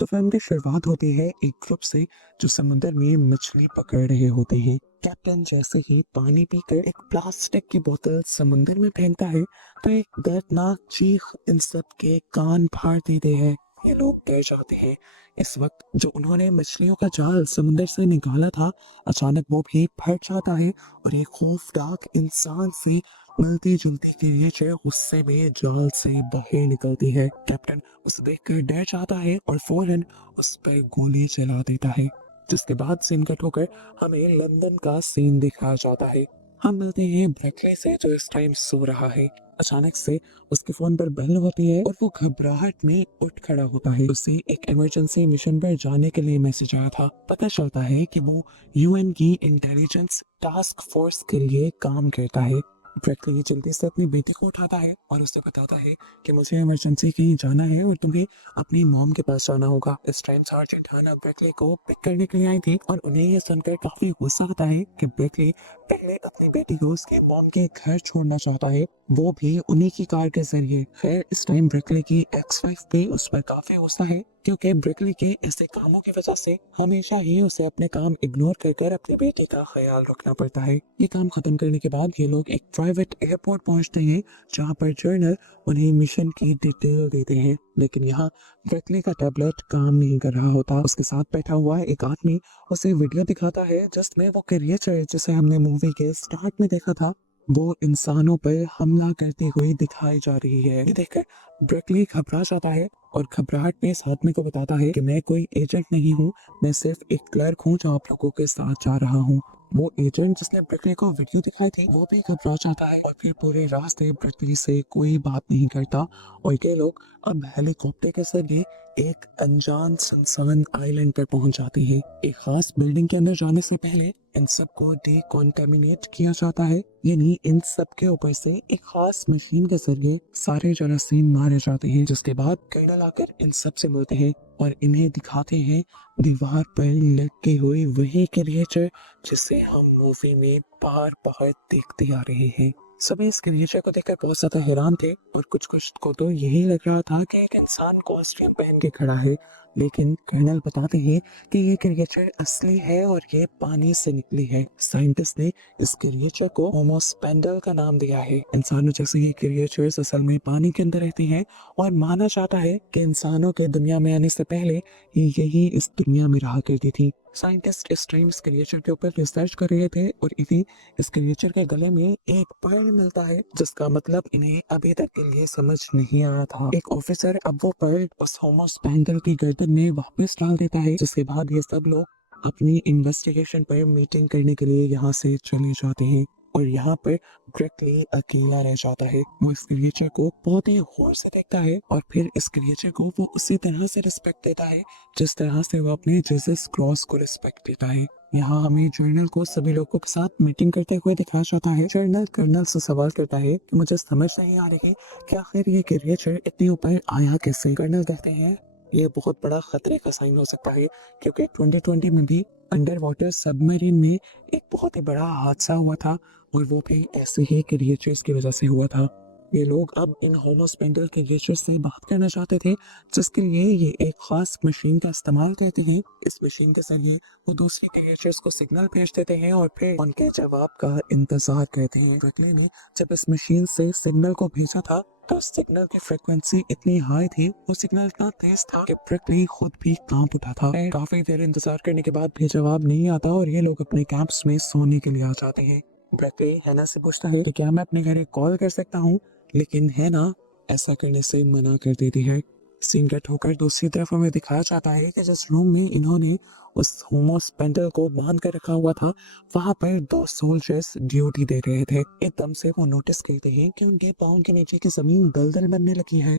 तो फिल्म की शुरुआत होती है एक ग्रुप से जो समुद्र में मछली पकड़ रहे होते हैं। कैप्टन जैसे ही पानी पीकर एक प्लास्टिक की बोतल समुद्र में फेंकता है तो एक दर्दनाक चीख इन सब के कान फाड़ देते हैं। ये लोग डर जाते हैं। इस वक्त जो उन्होंने मछलियों का जाल समुद्र से निकाला था, अचानक वो भी फट जाता है और एक खौफनाक इंसान से मिलती जुलती क्रिएचर गुस्से में जाल से बाहर निकलती है। कैप्टन उसे देखकर डर जाता है और फौरन उस पर गोली चला देता है। जिसके बाद सीन कट होकर हमें लंदन का सीन दिखाया जाता है। हम मिलते हैं ब्रैकले से जो इस टाइम सो रहा है। अचानक से उसके फोन पर बेल होती है और वो घबराहट में उठ खड़ा होता है। उसे एक इमरजेंसी मिशन पर जाने के लिए मैसेज आया था। पता चलता है कि वो यूएन की इंटेलिजेंस टास्क फोर्स के लिए काम करता है। ब्रैकली जल्दी से अपनी बेटी को उठाता है और उसे बताता है कि मुझे इमरजेंसी कहीं जाना है और तुम्हें अपनी मॉम के पास जाना होगा। इस टाइम सार्जेंट हाना ब्रैकली को पिक करने के लिए आई थी और उन्हें यह सुनकर काफी गुस्सा होता है कि ब्रैकली पहले अपनी बेटी को उसके मॉम के घर छोड़ना चाहता है, वो भी उन्हीं की कार के जरिए। खैर इस टाइम ब्रैकली की एक्स वाइफ भी उस पर काफी गुस्सा है क्योंकि ब्रैकली के ऐसे कामों की वजह से हमेशा ही उसे अपने काम इग्नोर कर अपनी बेटी का ख्याल रखना पड़ता है। ये काम खत्म करने के बाद ये लोग एक प्राइवेट एयरपोर्ट पहुंचते हैं जहां पर जर्नल उन्हें मिशन की डिटेल देते हैं। लेकिन यहाँ ब्रैकली का टैबलेट काम नहीं कर रहा होता। उसके साथ बैठा हुआ एक आदमी उसे वीडियो दिखाता है जिसमें वो क्रिएचर जिसे हमने मूवी के स्टार्ट में देखा था वो इंसानों पर हमला करते हुए दिखाई जा रही है। ये देखकर ब्रैकली घबरा जाता है और घबराहट में इस आदमी को बताता है कि मैं कोई एजेंट नहीं हूँ, मैं सिर्फ एक क्लर्क हूँ जो आप लोगों के साथ जा रहा हूँ। वो एजेंट जिसने ब्रैकली को वीडियो दिखाई थी वो भी घबरा जाता है और फिर पूरे रास्ते ब्रैकली से कोई बात नहीं करता। और ये लोग अब हेलीकॉप्टर के जरिए एक अनजान सुनसान आइलैंड पर पहुंच जाते हैं। एक खास बिल्डिंग के अंदर जाने से पहले इन सबको डिकॉन्टामिनेट किया जाता है, यानी इन सब के ऊपर से एक खास मशीन के जरिए सारे जरासीम मारे जाते हैं। जिसके बाद कर्नल आकर इन सब से मिलते हैं और इन्हें दिखाते हैं दीवार पर लटके हुए वही क्रिएचर जिसे हम मूवी में बार बार देखते आ रहे हैं। सभी इस क्रिएचर को देखकर बहुत ज्यादा हैरान थे और कुछ कुछ को तो यही लग रहा था कि एक इंसान कॉस्ट्यूम पहन के खड़ा है। लेकिन कर्नल बताते हैं कि ये क्रिएचर असली है और ये पानी से निकली है। साइंटिस्ट ने इस क्रिएचर को होमोस्पेंडल का नाम दिया है। इंसानों जैसे ये क्रिएचर्स असल में पानी के अंदर रहती हैं और माना जाता है कि इंसानों के दुनिया में आने से पहले यही इस दुनिया में रहा करती थी। साइंटिस्ट इस टाइम इस क्रिएचर के ऊपर रिसर्च कर रहे थे और इसी इस क्रिएचर के गले में एक पर्ल मिलता है जिसका मतलब इन्हें अभी तक के लिए समझ नहीं आया था। एक ऑफिसर अब वो पर्ल उस होमोस्पेंडल की गर्दन में वापस डाल देता है जिसके बाद ये सब लोग अपनी इन्वेस्टिगेशन पर मीटिंग करने के लिए यहाँ से चले जाते हैं। और यहाँ पर ब्रैकली अकेला रह जाता है। वो इस क्रिएचर को बहुत ही गौर से देखता है और फिर इस क्रिएचर को वो उसी तरह से रिस्पेक्ट देता है जिस तरह से वो अपने जीसस क्रॉस को रिस्पेक्ट देता है। यहाँ हमें जर्नल को सभी लोगों के साथ मीटिंग करते हुए दिखाया जाता है। जर्नल कर्नल से सवाल करता है कि मुझे समझ नहीं आ रही कि आखिर ये क्रिएचर इतने ऊपर आया कैसे। कर्नल कहते हैं ये बहुत बड़ा खतरे का साइन हो सकता है क्योंकि 2020 में भी अंडर वाटर सबमरीन में एक बहुत ही बड़ा हादसा हुआ था और वो भी ऐसे ही क्रिएचर्स की वजह से हुआ था। ये लोग अब इन होमोस्पेंडल क्रिएचर्स से बात करना चाहते थे जिसके लिए ये एक खास मशीन का इस्तेमाल करते हैं। इस मशीन के जरिए वो दूसरी क्रिएचर्स को सिग्नल भेज देते हैं और फिर उनके जवाब का इंतजार करते हैं। ब्रैकली ने जब इस मशीन से सिग्नल को भेजा था तो सिग्नल की फ्रीक्वेंसी इतनी हाई थी, वो सिग्नल इतना तेज था कि ब्रैकली खुद भी कांप उठा था। काफी देर इंतजार करने के बाद भी जवाब नहीं आता और ये लोग अपने कैंप्स में सोने के लिए आ जाते हैं। ब्रैकली हैना से पूछता है कि क्या मैं अपने घर एक कॉल कर सकता हूँ, लेकिन हैना ऐसा करने से मना कर देती है। सीन कट होकर दूसरी तरफ हमें दिखाया जाता है कि जिस रूम में इन्होंने उस होमोस्पेंडल को बांध कर रखा हुआ था वहां पर दो सोल्जर्स ड्यूटी दे रहे थे। एकदम से वो नोटिस करते हैं कि उनके पाँव के नीचे की जमीन दलदल बनने लगी है।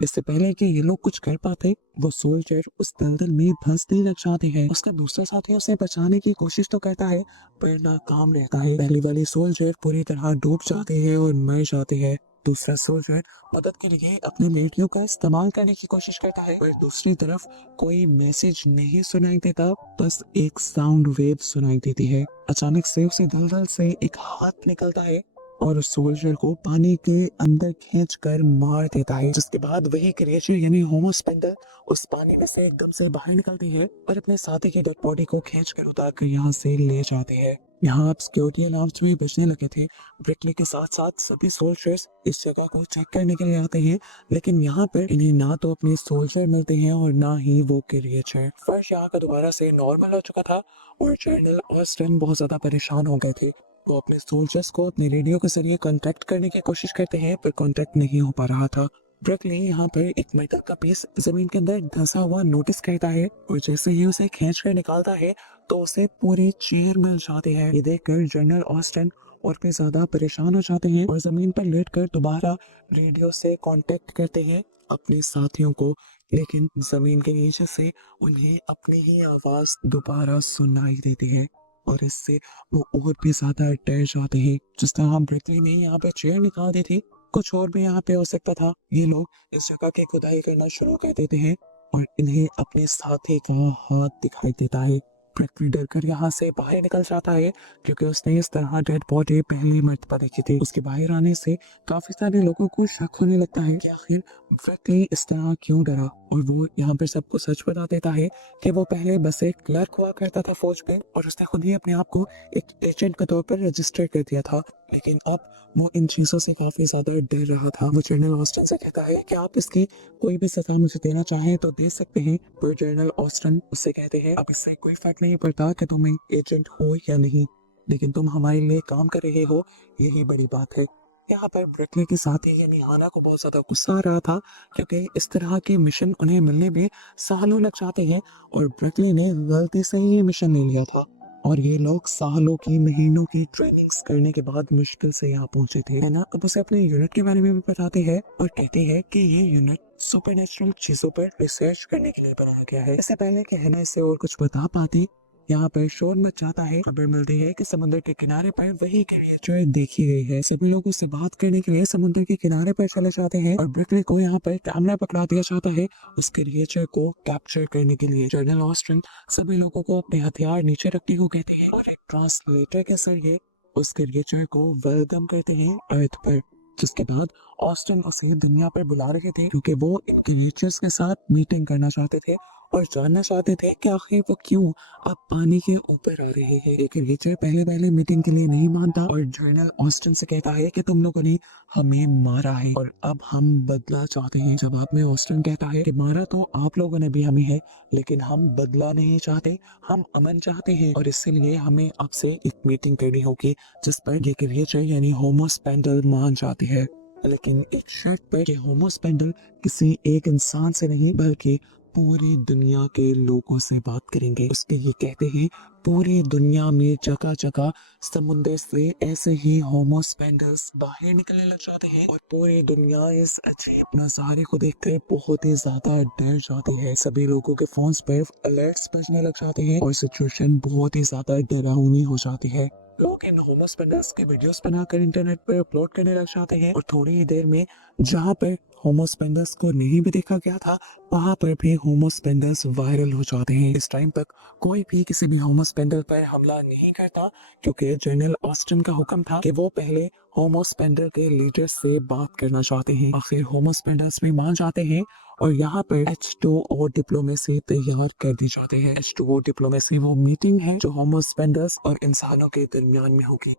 इससे पहले कि ये लोग कुछ कर पाते वो सोल्जर उस दलदल में धंसने लग जाते हैं। उसका दूसरा साथी उसे बचाने की कोशिश तो करता है पर नाकाम रहता है। पहली वाली सोल्जर पूरी तरह डूब जाते हैं और मर जाते हैं। दूसरा सोल्जर मदद के लिए अपने बेटियों का इस्तेमाल करने की कोशिश करता है पर दूसरी तरफ कोई मैसेज नहीं सुनाई देता, बस एक साउंड वेव सुनाई देती है। अचानक से उसे दलदल से एक हाथ निकलता है और उस सोल्जर को पानी के अंदर खींचकर मार देता है, जिसके बाद वही क्रिएचर यानी होमो स्पेंडर उस पानी में से एकदम से बाहर निकलती है और अपने साथी की डेड बॉडी को खींचकर उतार कर यहाँ से ले जाते हैं। यहाँ अब सिक्योरिटी अलार्म्स भी बजने लगे थे। ब्रिकली के साथ साथ सभी सोल्जर्स इस जगह को चेक करने के लिए आते हैं, लेकिन यहाँ पर इन्हें ना तो अपने सोल्जर मिलते हैं और ना ही वो क्रिएचर। फर्श यहाँ का दोबारा से नॉर्मल हो चुका था और जनरल ऑस्टिन बहुत ज्यादा परेशान हो गए थे। वो अपने सोल्जर्स को अपने रेडियो के जरिए कांटेक्ट करने की कोशिश करते हैं, पर कांटेक्ट नहीं हो पा रहा था। ब्रकली यहाँ पर एक मेटल का पीस जमीन के अंदर धंसा हुआ नोटिस करता है और जैसे ही उसे खींच कर निकालता है तो उसे पूरी चेयर मिल जाती है। ये देखकर जनरल ऑस्टिन और भी ज्यादा परेशान हो जाते हैं और जमीन पर लेटकर दोबारा रेडियो से कांटेक्ट करते हैं अपने साथियों को, लेकिन जमीन के नीचे से उन्हें अपनी ही आवाज दोबारा सुनाई देती है और इससे वो और भी ज्यादा डर जाते हैं। जिस तरह ब्रिकली ने यहाँ पे चेयर निकाल दी थी, कुछ और भी यहाँ पे हो सकता था। ये लोग इस जगह की खुदाई करना शुरू कर देते हैं और इन्हें अपने साथी का हाथ दिखाई देता है। ब्रिकली डर कर यहाँ से बाहर निकल जाता है क्योंकि उसने इस तरह डेड बॉडी पहली मर्तबा देखी थी। उसके बाहर आने से काफी सारे लोगों को शक होने लगता है कि आखिर ब्रिकली इस तरह क्यों डरा, और वो यहाँ पर सबको सच बता देता है कि वो पहले बस एक क्लर्क हुआ करता था फौज में और उसने खुद ही अपने आप को एक एजेंट के तौर पर रजिस्टर कर दिया था, लेकिन अब वो इन चीजों से काफी ज्यादा डर रहा था। वो जनरल ऑस्टिन से कहता है कि आप इसकी कोई भी सजा मुझे देना चाहें तो दे सकते हैं, पर जनरल ऑस्टिन उससे कहते हैं अब इससे कोई फर्क नहीं पड़ता कि तुम एक एजेंट हो या नहीं, लेकिन तुम हमारे लिए काम कर रहे हो, यही बड़ी बात है। यहाँ पर ब्रिकली के साथ ही यानी हाना को बहुत ज्यादा गुस्सा आ रहा था क्योंकि इस तरह के मिशन उन्हें मिलने में सालों लग जाते हैं और ब्रिकली ने गलती से ही ये मिशन ले लिया था और ये लोग सालों की महीनों की ट्रेनिंग्स करने के बाद मुश्किल से यहाँ पहुंचे थे। है ना, अब उसे अपने यूनिट के बारे में भी बताते हैं और कहते हैं कि ये यूनिट सुपरनेचुरल चीजों पर रिसर्च करने के लिए बनाया गया है। इससे पहले कि हैना इसे और कुछ बता पाती, यहाँ पर शोर मच जाता है। खबर मिलती है कि समुद्र के किनारे पर वही क्रिएचर देखी गई है। सभी लोग उससे बात करने के लिए समुद्र के किनारे पर चले जाते हैं और ब्रिकली को यहाँ पर कैमरा पकड़ा दिया जाता है उस क्रिएचर को कैप्चर करने के लिए। जनरल ऑस्टिन सभी लोगों को अपने हथियार नीचे रखने को कहते हैं और एक ट्रांसलेटर के जरिए उस क्रिएचर को वेलकम करते हैं अर्थ पर। जिसके बाद ऑस्टिन उसे दुनिया पर बुला रहे थे क्योंकि वो इन क्रिएचर्स के साथ मीटिंग करना चाहते थे और जानना चाहते थे कि आखिर वो क्यों अब पानी के ऊपर आ रहे हैं। एक क्रिएचर पहले पहले मीटिंग के लिए नहीं मानता और जनरल ऑस्टिन से कहता है कि तुम लोगों ने हमें मारा है और अब हम बदला चाहते हैं। जवाब में ऑस्टिन कहता है कि मारा तो आप लोगों ने भी हमें है, लेकिन हम बदला नहीं चाहते, हम अमन चाहते हैं और इसलिए हमें आपसे एक मीटिंग करनी होगी जिस पर ये क्रिएचर यानी होमो स्पेंडल मान जाती है, लेकिन एक शर्त पर कि होमो स्पेंडल किसी एक इंसान से नहीं बल्कि पूरी दुनिया के लोगों से बात करेंगे। उसके ये कहते हैं पूरी दुनिया में जगह जगह समुद्र से ऐसे ही होमो स्पेंडल्स बाहर निकलने लग जाते हैं और पूरी दुनिया इस अजीब नजारे को देखकर बहुत ही ज्यादा डर जाती है। सभी लोगों के फोन्स पर अलर्ट्स बजने लग जाते हैं और सिचुएशन बहुत ही ज्यादा डरावनी हो जाती है। लोग इन होमो स्पेंडल्स के वीडियोस बनाकर इंटरनेट पर अपलोड करने लग जाते हैं और थोड़ी ही देर में जहाँ पर होमो स्पेंडल्स को नहीं भी देखा गया था वहाँ पर भी होमो स्पेंडल्स वायरल हो जाते हैं। इस टाइम तक कोई भी किसी भी होमो स्पेंडल पर हमला नहीं करता क्योंकि जनरल ऑस्टिन का हुक्म था कि वो पहले होमो स्पेंडल के लीडर से बात करना चाहते हैं। आखिर होमो स्पेंडल्स भी मान जाते हैं और यहाँ पर H2O डिप्लोमेसी तैयार कर दी जाती है। H2O डिप्लोमेसी वो मीटिंग है जो होमो स्पेंडल्स और इंसानों के दरमियान में होगी।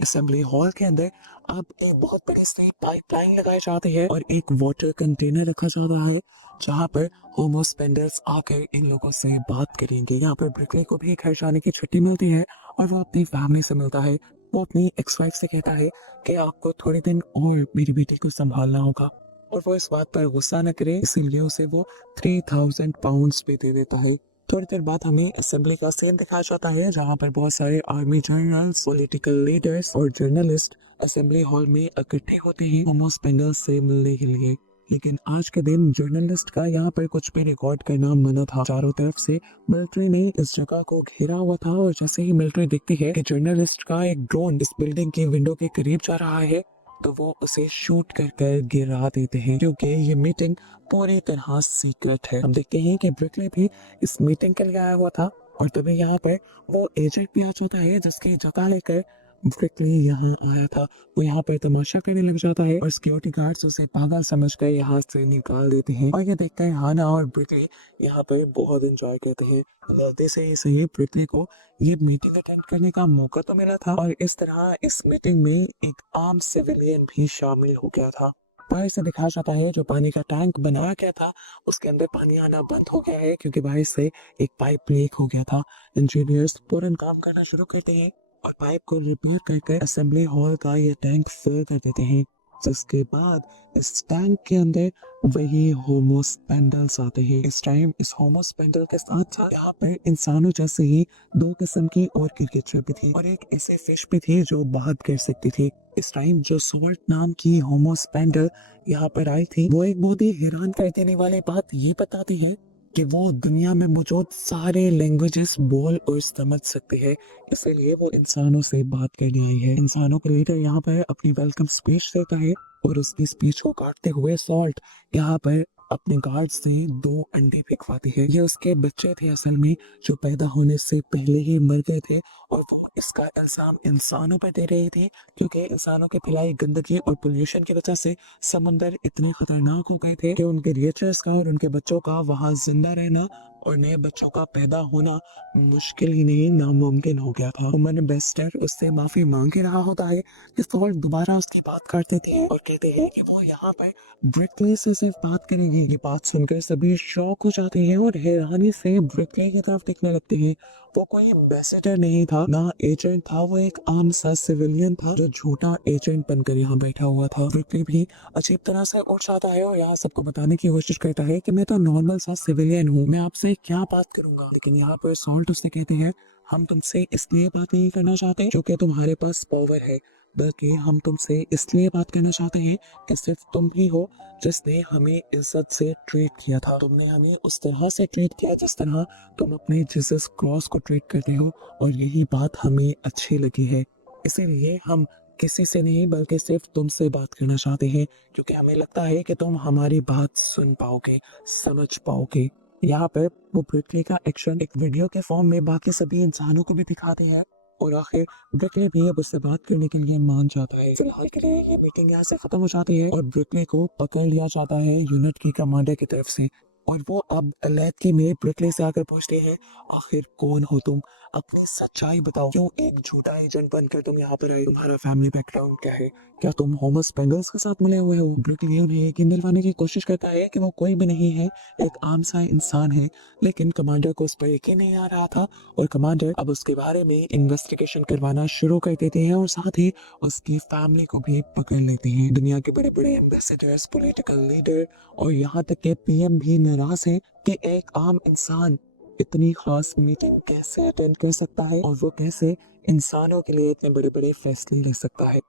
असेंबली हॉल के अंदर अब एक बहुत बड़ी सी पाइपलाइन लगाई जाती है और एक वाटर कंटेनर रखा जाता है जहाँ पर होमो स्पेंडल्स आकर इन लोगों से बात करेंगे। यहाँ पर ब्रिकली को भी घर जाने की छुट्टी मिलती है और वो अपनी फैमिली से मिलता है। वो अपनी एक्स वाइफ से कहता है कि आपको थोड़े दिन और मेरी बेटी को संभालना होगा और वो इस बात पर गुस्सा न करे, इसीलिए उसे वो 3000 पाउंड्स भी दे देता है। थोड़ी देर बाद हमें असेंबली का सीन दिखाया जाता है जहाँ पर बहुत सारे आर्मी जनरल्स, पॉलिटिकल लीडर्स और जर्नलिस्ट असेंबली हॉल में इकट्ठे होते हैं होमो स्पेंडल्स से मिलने के लिए। लेकिन आज के दिन जर्नलिस्ट का यहाँ पर कुछ भी रिकॉर्ड करना मना था। चारों तरफ से मिलिट्री ने इस जगह को घेरा हुआ था और जैसे ही मिलिट्री देखती है कि जर्नलिस्ट का एक ड्रोन इस बिल्डिंग की विंडो के करीब जा रहा है तो वो उसे शूट कर गिरा देते हैं क्योंकि ये मीटिंग पूरी तरह सीक्रेट है। हम देखते हैं कि ब्रिकली भी इस मीटिंग के लिए आया हुआ था और तभी यहाँ पर वो एजेंट भी आ जाता है जिसकी जगह लेकर ब्रिकली यहाँ आया था। वो यहाँ पर तमाशा करने लग जाता है और सिक्योरिटी गार्ड्स उसे पागल समझकर यहाँ से निकाल देते हैं। और ये देखकर हाना और ब्रिकली यहाँ पर बहुत एंजॉय करते हैं। गलती से ही सही ब्रिकली को ये मीटिंग अटेंड करने का मौका तो मिला था और इस तरह इस मीटिंग में एक आम सिविलियन भी शामिल हो गया था। बाहर से दिखाया जाता है जो पानी का टैंक बनाया गया था उसके अंदर पानी आना बंद हो गया है क्योंकि बाहर से एक पाइप लीक हो गया था। इंजीनियर्स तुरंत काम करना शुरू करते हैं और पाइप को रिपेयर करके असेंबली हॉल का ये टैंक फिल कर देते हैं। जिसके बाद इस टैंक के अंदर वही होमोस्पेंडल्स आते हैं। इस टाइम इस होमोस्पेंडल के साथ साथ यहाँ पर इंसानों जैसे ही दो किस्म की और क्रिकेटर भी थी और एक ऐसे फिश भी थी जो बात कर सकती थी। इस टाइम जो सॉल्ट नाम की होमोस्पेंडल यहाँ पर आई थी वो एक बहुत ही हैरान कर देने वाली बात ये बताती है कि वो दुनिया में मौजूद सारे लैंग्वेजेस बोल और समझ सकते हैं। इसीलिए वो इंसानों से बात करने आई है। इंसानों के लीडर यहाँ पर अपनी वेलकम स्पीच देता है और उसकी स्पीच को काटते हुए सॉल्ट यहाँ पर अपने गार्ड से 2 अंडे फेंकवाती है। ये उसके बच्चे थे असल में जो पैदा होने से पहले ही मर गए थे और वो इसका इल्जाम इंसानों पर दे रही थी क्योंकि इंसानों की फैलाई गंदगी और पोल्यूशन की वजह से समुंदर इतने खतरनाक हो गए थे कि उनके रिएचर्स का और उनके बच्चों का वहां जिंदा रहना और नए बच्चों का पैदा होना मुश्किल ही नहीं नामुमकिन हो गया था। उमर बेस्टर उससे माफी मांग ही रहा होता है कि सॉल्ट दोबारा उसकी बात काट देते हैं और कहते हैं कि वो यहाँ पर ब्रिकली से सिर्फ बात करेंगे। ये बात सुनकर सभी शॉक हो जाते हैं और हैरानी से ब्रिकली की तरफ देखने लगते हैं। वो कोई एम्बेसडर नहीं था ना एजेंट था, वो एक आम सा सिविलियन था जो झूठा एजेंट बनकर यहाँ बैठा हुआ था। ब्रिकली भी अजीब तरह से उठ जाता है और यहाँ सबको बताने की कोशिश करता है कि मैं तो नॉर्मल सा सिविलियन हूँ, मैं आपसे क्या बात करूंगा। लेकिन यहाँ पर सॉल्ट उससे कहते हैं हम तुमसे इसलिए बात नहीं करना चाहते क्योंकि तुम्हारे पास पावर है, बल्कि हम तुमसे इसलिए बात करना चाहते हैं कि सिर्फ तुम ही हो जिसने हमें इज्जत से ट्रीट किया था। तुमने हमें उस तरह से ट्रीट किया जिस तरह तुम अपने जीसस क्रॉस को ट्रीट करते हो और यही बात हमें अच्छी लगी है। इसीलिए हम किसी से नहीं बल्कि सिर्फ तुमसे बात करना चाहते हैं क्योंकि हमें लगता है कि तुम हमारी बात सुन पाओगे, समझ पाओगे। यहाँ पर वो ब्रिकली का एक्शन एक वीडियो के फॉर्म में बाकी सभी इंसानों को भी दिखाते हैं और आखिर ब्रिकली भी अब उससे बात करने के लिए मान जाता है। फिलहाल के लिए ये मीटिंग यहाँ से खत्म हो जाती है और ब्रिकली को पकड़ लिया जाता है यूनिट की कमांडर की तरफ से और वो अब अलेक्की में ब्रिकली से आकर पूछते हैं आखिर कौन हो तुम, अपनी सच्चाई बताओ, क्यों एक झूठा एजेंट बनकर तुम यहाँ पर आए, तुम्हारा फैमिली बैकग्राउंड क्या है, क्या तुम होमोस्पेंडल्स के साथ मिले हुए हो। ब्रिकली उन्हें यकीन दिलवाने की कोशिश करता है कि वो कोई भी नहीं है, एक आम सा इंसान है। लेकिन कमांडर को उस पर यकीन नहीं आ रहा था और कमांडर अब उसके बारे में इन्वेस्टिगेशन करवाना शुरू कर देते हैं और साथ ही उसकी फैमिली को भी पकड़ लेते हैं। दुनिया के बड़े बड़े एम्बेसडर्स, पॉलिटिकल लीडर और यहाँ तक के पीएम भी नाराज है कि एक आम इंसान इतनी खास मीटिंग कैसे अटेंड कर सकता है और वो कैसे इंसानों के लिए इतने बड़े बड़े फैसले ले सकता है।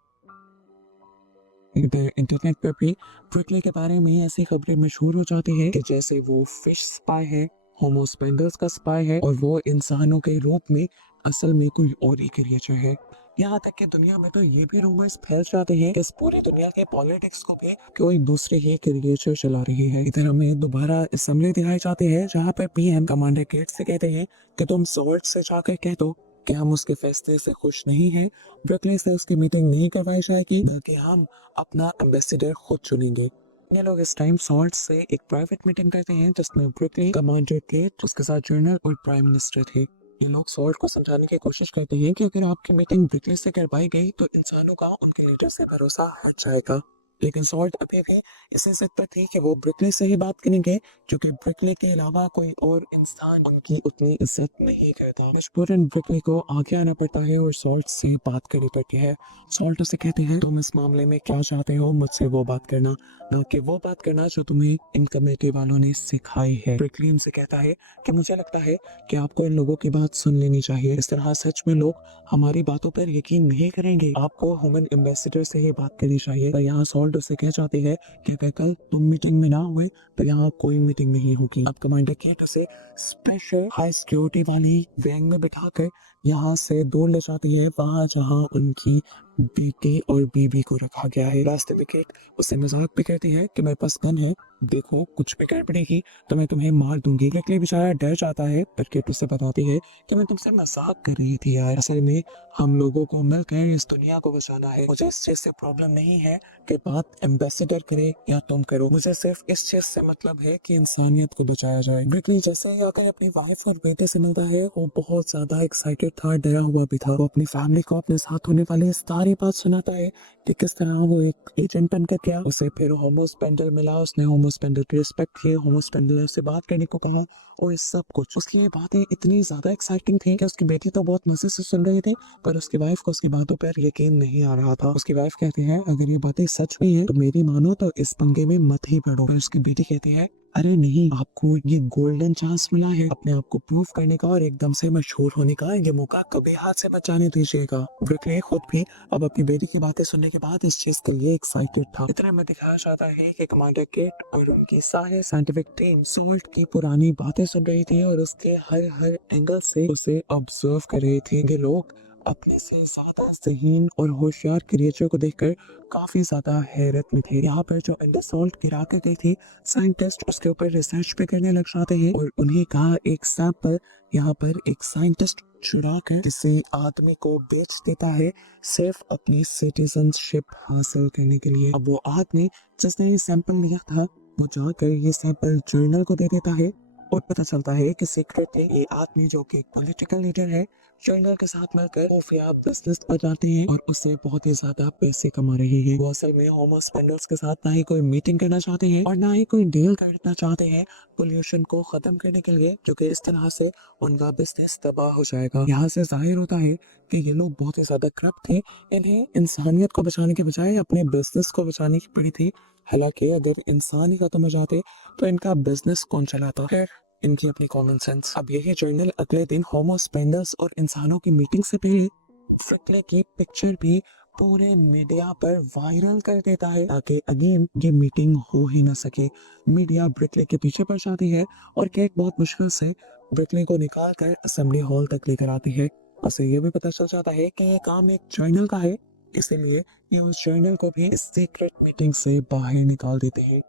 इधर इंटरनेट पर भी ब्रिकली के बारे में ऐसी खबरें मशहूर हो जाती है कि जैसे वो फिश स्पाई है, होमोस्पेंडल्स का स्पाई है और वो इंसानों के रूप में असल में कोई और ही क्रिएचर है। यहाँ तक कि दुनिया में तो ये भी रूमर्स फैल जाते हैं कि इस पूरी दुनिया के पॉलिटिक्स को भी कोई दूसरे ही क्रिएचर चला रही है। इधर हमें दोबारा असेंबली दिखाई जाती है जहाँ पर पीएम कमांडर गेट से कहते हैं कि तुम सॉल्ट से जाकर कह दो कि हम उसके फैसले से खुश नहीं हैं, ब्रिकली से उसकी मीटिंग नहीं करवाई जाएगी बल्कि हम अपना एम्बेसडर खुद चुनेंगे। ये लोग इस टाइम सॉल्ट से एक प्राइवेट मीटिंग करते हैं जिसमें ब्रिकली, कमांडर केट, उसके साथ जनरल और प्राइम मिनिस्टर थे। ये लोग सॉल्ट को समझाने की कोशिश करते हैं कि अगर आपकी मीटिंग ब्रिकली से करवाई गई तो इंसानों का उनके लीडर से भरोसा हट जाएगा। लेकिन सॉल्ट अभी भी इसी जिद पर थी कि वो ब्रिकली से ही बात करेंगे क्योंकि ब्रिकली के अलावा कोई और इंसान उनकी उतनी इज्जत नहीं करता। मजबूरन ब्रिकली को आगे आना पड़ता है और सॉल्ट से बात करनी पड़ती है। सॉल्ट उसे कहते हैं तुम इस मामले में क्या चाहते हो, मुझसे वो बात करना, ना कि वो बात करना जो तुम्हें इन कमेटी वालों ने सिखाई है। ब्रिकली उनसे कहता है कि मुझे लगता है कि आपको इन लोगों की बात सुन लेनी चाहिए, इस तरह सच में लोग हमारी बातों पर यकीन नहीं करेंगे, आपको ह्यूमन एम्बेसडर से ही बात करनी चाहिए। तो यहाँ सॉल्ट उससे कह जाती है कि अगर कल तुम मीटिंग में ना हुए तो यहाँ कोई मीटिंग नहीं होगी। अब कमांडर केट उसे स्पेशल हाई सिक्योरिटी वाली वैन में बिठाकर यहाँ से दूर ले जाती है, वहाँ जहाँ उनकी बेटे और बीवी को रखा गया है। रास्ते में केट उससे मजाक भी करती है कि मेरे पास गन है, देखो कुछ भी कर पड़ेगी तो मैं तुम्हें मार दूंगी। ब्रिकली बेचारा डर जाता है, पर केट उससे बताती है कि मैं तुमसे मजाक कर रही थी यार, असल में हम लोगों को मिलकर इस दुनिया को बचाना है। मुझे इस चीज से प्रॉब्लम नहीं है कि बात एम्बेसडर करे या तुम करो, मुझे सिर्फ इस चीज से मतलब है कि इंसानियत को बचाया जाए। ब्रिकली जैसे ही आकर अपनी वाइफ और बेटे से मिलता है, वो बहुत ज्यादा एक्साइटेड था, डरा हुआ भी था। वो अपनी फैमिली को अपने साथ होने वाली सारी बात सुनाता है कि किस तरह वो एक एजेंट बनकर गया, उसे फिर होमोस्पेंडल मिला, उसने होमोस्पेंडल की रिस्पेक्ट की, होमोस्पेंडल ने उससे बात करने को कहा और इस सब कुछ। उसकी ये बातें इतनी ज्यादा एक्साइटिंग थी कि उसकी बेटी तो बहुत मजे से सुन रही थी, पर उसकी वाइफ को उसकी बातों पर यकीन नहीं आ रहा था। उसकी वाइफ कहती है अगर ये बातें सच हुई है तो मेरी मानो तो इस पंगे में मत ही पड़ो। पर उसकी बेटी कहती है अरे नहीं, आपको ये गोल्डन चांस मिला है अपने आप को प्रूव करने का और एकदम से मशहूर होने का, ये मौका कभी हाथ से मत जाने दीजिएगा। ब्रिकले खुद भी अब अपनी बेटी की बातें सुनने के बाद इस चीज के लिए एक्साइटेड था। इतने में दिखाया जाता है कि कमांडर केट और उनकी सारे साइंटिफिक टीम सोल्ट की पुरानी बातें सुन रही थी और उसके हर हर एंगल से उसे ऑब्जर्व कर रहे थे। ये लोग अपने से ज्यादा ज़हीन और होशियार क्रिएचर को देखकर काफी ज्यादा हैरत में थे। यहाँ पर जो अंडर सॉल्ट गिरा कर गई थी, साइंटिस्ट उसके ऊपर रिसर्च भी करने लग जाते हैं और उन्हें कहा एक सैंपल यहाँ पर एक साइंटिस्ट चुरा कर किसी आदमी को बेच देता है, सिर्फ अपनी सिटीजनशिप हासिल करने के लिए। अब वो आदमी जिसने ये सैंपल लिया था, वो जाकर ये सैंपल जर्नल को दे देता है और पता चलता है कि सीक्रेटली ये आदमी जो कि पॉलिटिकल लीडर है, जर्नल के साथ मिलकर खुफिया बिजनेस पर जाते हैं और उससे बहुत ही ज्यादा पैसे कमा रहे हैं। वो असल में होमोस्पेंडल्स के साथ ना ही कोई मीटिंग करना चाहते हैं और ना ही कोई डील करना चाहते हैं पोल्यूशन को खत्म करने के लिए, जो कि इस तरह से उनका बिजनेस तबाह हो जाएगा। यहाँ से जाहिर होता है कि ये लोग बहुत ही ज्यादा करप्ट थे, इन्हें इंसानियत को बचाने के बजाय अपने बिजनेस को बचाने की पड़ी थी। हालांकि अगर इंसान ही खत्म हो जाते तो इनका बिजनेस कौन चलाता है, इनकी अपनी कॉमन सेंस। अब यही जर्नल अगले दिन होमोस्पेंडल्स और इंसानों की मीटिंग से पहले ब्रिकले की पिक्चर भी पूरे मीडिया पर वायरल कर देता है ताकि अगेन ये मीटिंग हो ही ना सके। मीडिया ब्रिकले के पीछे पड़ जाती है और केट बहुत मुश्किल से ब्रिकले को निकाल कर असेंबली हॉल तक लेकर आती है। उसे ये भी पता चल जाता है कि ये काम एक जर्नल का है, इसीलिए ये उस जर्नल को भी इस सीक्रेट मीटिंग से बाहर निकाल देते हैं।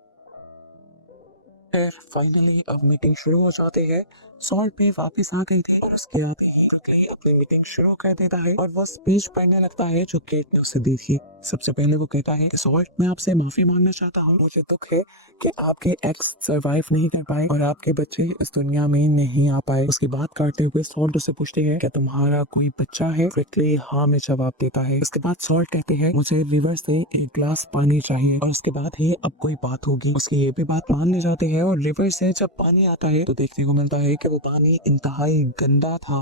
फिर फाइनली अब मीटिंग शुरू हो जाती है। सॉल्ट भी वापस आ गई थी और उसके आते ही ब्रिकले अपनी मीटिंग शुरू कर देता है और वो स्पीच पढ़ने लगता है जो केट ने उसे दी थी। सबसे पहले वो कहता है कि सॉल्ट, मैं आपसे माफी मांगना चाहता हूँ, मुझे दुख है कि आपके एक्स सरवाइव नहीं कर पाए और आपके बच्चे इस दुनिया में नहीं आ पाए। उसकी बात करते हुए सॉल्ट उससे पूछते हैं क्या तुम्हारा कोई बच्चा है? ब्रिकले हाँ में जवाब देता है। उसके बाद सॉल्ट कहते हैं मुझे रिवर से एक ग्लास पानी चाहिए और उसके बाद ही अब कोई बात होगी। उसकी ये भी बात मान ले जाते हैं और रिवर से जब पानी आता है तो देखने को मिलता है कि वो पानी इंतहाई गंदा था,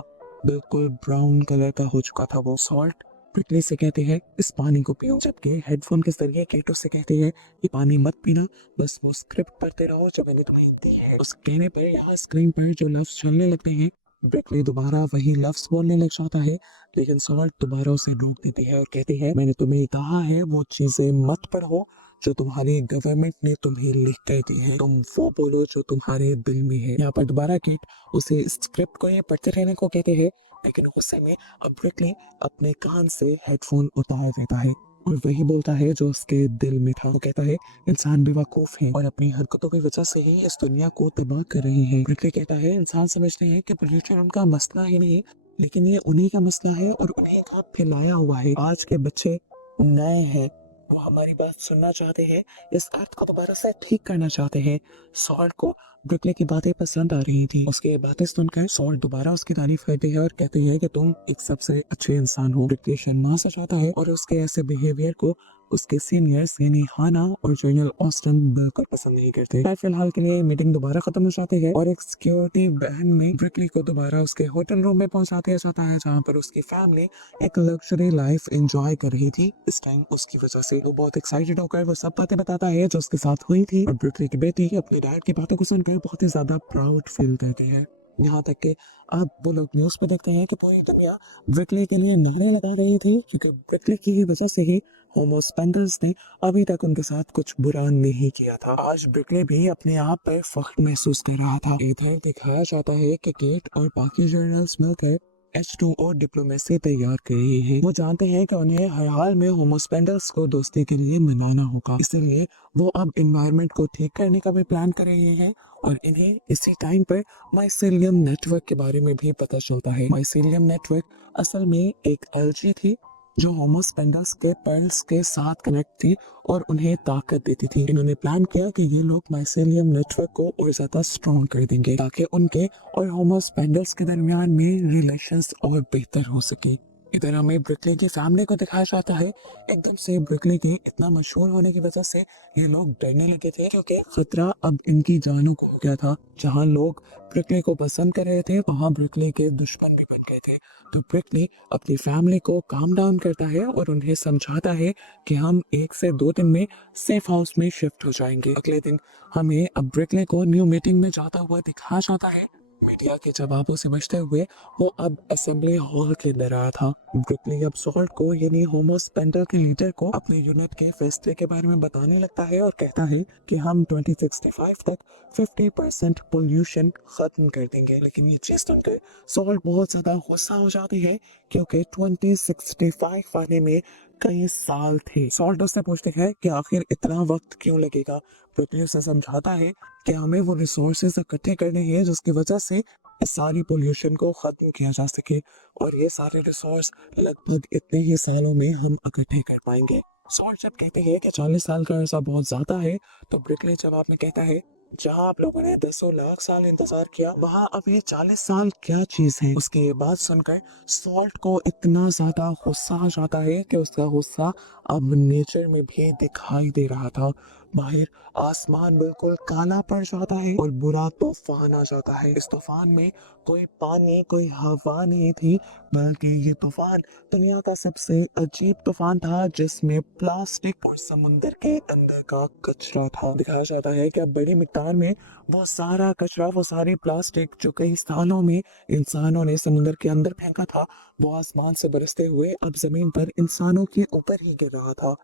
बिल्कुल ब्राउन कलर का हो चुका था। वो सॉल्ट ब्रिकले से कहते हैं इस पानी को पियो, जबकि हेडफोन के जरिए केटो से कहते हैं ये पानी मत पीना, बस वो स्क्रिप्ट पढ़ते रहो जो मैंने तुम्हें दी है। उस कहने पर यहाँ स्क्रीन पर जो लफ्ज चलने लगते हैं, ब्रिकले दोबारा वही लफ्ज बोलने लग जाता है, लेकिन सॉल्ट दोबारा उसे रोक देती है और कहती है मैंने तुम्हें कहा है वो चीजें मत पढ़ो जो तुम्हारी गवर्नमेंट ने तुम्हें लिख कर दी है, तुम वो बोलो जो तुम्हारे दिल में है। यहाँ पर दोबारा केट उसे स्क्रिप्ट को ये पढ़ते रहने को कहते हैं, लेकिन गुस्से में अब ब्रिकले अपने कान से हेडफोन उतार देता है और वही बोलता है जो उसके दिल में था। वो कहता है इंसान बेवकूफ है और अपनी हरकतों की वजह से ही इस दुनिया को तबाह कर रहे हैं। ब्रिकले कहता है इंसान समझते हैं कि पोल्यूशन उनका मसला ही नहीं, लेकिन ये उन्हीं का मसला है और उन्हीं का फैलाया हुआ है। आज के बच्चे नए हैं, वो हमारी बात सुनना चाहते हैं, इस अर्थ को दोबारा से ठीक करना चाहते हैं। सॉल्ट को ब्रिकले की बातें पसंद आ रही थी। उसकी बातें सुनकर सॉल्ट दोबारा उसकी तारीफ करती है और कहती है कि तुम एक सबसे अच्छे इंसान हो। ब्रिकले शर्मा सा जाता है और उसके ऐसे बिहेवियर को उसके सीनियर्स यानी हाना और जनरल ऑस्टन बिल्कुल पसंद नहीं करते। पर फिलहाल के लिए मीटिंग दोबारा खत्म हो जाती है और एक सिक्योरिटी वैन में ब्रिकले को दोबारा उसके होटल रूम में पहुंचा दिया जाता है, जहाँ पर उसकी फैमिली एक लग्जरी लाइफ एंजॉय कर रही थी। इस टाइम उसकी वजह से वो बहुत एक्साइटेड होकर वो सब बातें बताता है जो उसके साथ हुई थी और ब्रिकले की बेटी अपने डैड की बातों को सुनकर बहुत ही ज्यादा प्राउड फील करती है। यहाँ तक कि अब वो लोग न्यूज पे देखते हैं कि पूरी दुनिया ब्रिकले के लिए नारे लगा रही थी, क्योंकि ब्रिकले की वजह से ही होमोस्पेंडल्स ने अभी तक उनके साथ कुछ बुरा नहीं किया था। आज ब्रिकले भी अपने आप पर फख्र महसूस कर रहा था। इधर दिखाया जाता है कि केट और बाकी जर्नल्स मिलकर H2O डिप्लोमेसी तैयार कर रहे हैं। वो जानते हैं कि उन्हें हर हाल में होमोस्पेंडल्स को दोस्ती के लिए मनाना होगा, इसलिए वो अब एनवायरनमेंट को ठीक करने का भी प्लान कर रहे हैं। और इन्हें इसी टाइम पर माइसेलियम नेटवर्क के बारे में भी पता चलता है। माइसेलियम नेटवर्क असल में एक एल्गी थी जो होमोस्पेंडल्स के पर्ल्स के साथ कनेक्ट थी और उन्हें ताकत देती थी। इन्होंने प्लान किया कि ये लोग माइसेलियम नेटवर्क को और ज्यादा स्ट्रॉन्ग कर देंगे ताकि उनके और होमोस्पेंडल्स के दरमियान में रिलेशंस और बेहतर हो सके। इधर हमें ब्रुकले की फैमिली को दिखाया जाता है। एकदम से ब्रुकले के इतना मशहूर होने की वजह से ये लोग डरने लगे थे क्योंकि खतरा अब इनकी जानों को हो गया था। जहां लोग ब्रुकले को पसंद कर रहे थे वहां ब्रुकले के दुश्मन भी बन गए थे। तो ब्रुकले अपनी फैमिली को काम डाउन करता है और उन्हें समझाता है कि हम 1 से 2 दिन में सेफ हाउस में शिफ्ट हो जाएंगे। अगले दिन हमें अब ब्रुकले को न्यू मीटिंग में जाता हुआ दिखाया जाता है। मीडिया के जवाबों से बचते हुए वो अब असेंबली हॉल के अंदर आया था। ब्रुकली अब सॉल्ट को यानी होमोस्पेंडल के लीडर को अपने यूनिट के फैसले के बारे में बताने लगता है और कहता है कि हम 2065 तक 50% पोल्यूशन खत्म कर देंगे। लेकिन ये चीज सुनकर सॉल्ट बहुत ज्यादा गुस्सा हो जाती है क्योंकि 2065 आने में कई साल थे। सॉल्ट उससे पूछते हैं कि आखिर इतना वक्त क्यों लगेगा। ब्रुकली उसे समझाता है कि हमें वो रिसोर्सेज इकट्ठे करने हैं जिसकी वजह से इस सारी पोल्यूशन को खत्म किया जा सके, और ये सारे रिसोर्स लगभग इतने ही सालों में हम इकट्ठे कर पाएंगे। सॉल्ट जब कहते हैं कि 40 साल का अरसा बहुत ज्यादा है तो ब्रुकले जवाब में कहता है जहाँ आप लोगों ने 10 लाख साल इंतजार किया वहाँ अब ये 40 साल क्या चीज है। उसकी ये बात सुनकर सॉल्ट को इतना ज्यादा गुस्सा आ जाता है कि उसका गुस्सा अब नेचर में भी दिखाई दे रहा था। बाहर आसमान बिल्कुल काला पड़ जाता है और बुरा तूफान आ जाता है। इस तूफान में कोई पानी कोई हवा नहीं थी, बल्कि ये तूफान दुनिया का सबसे अजीब तूफान था जिसमें प्लास्टिक और समुद्र के अंदर का कचरा था। दिखाया जाता है कि अब बड़ी मिकदार में वो सारा कचरा वो सारी प्लास्टिक जो कई सालों में इंसानों ने समुद्र के अंदर फेंका था वो आसमान से बरसते हुए अब जमीन पर इंसानों के ऊपर ही गिर रहा था।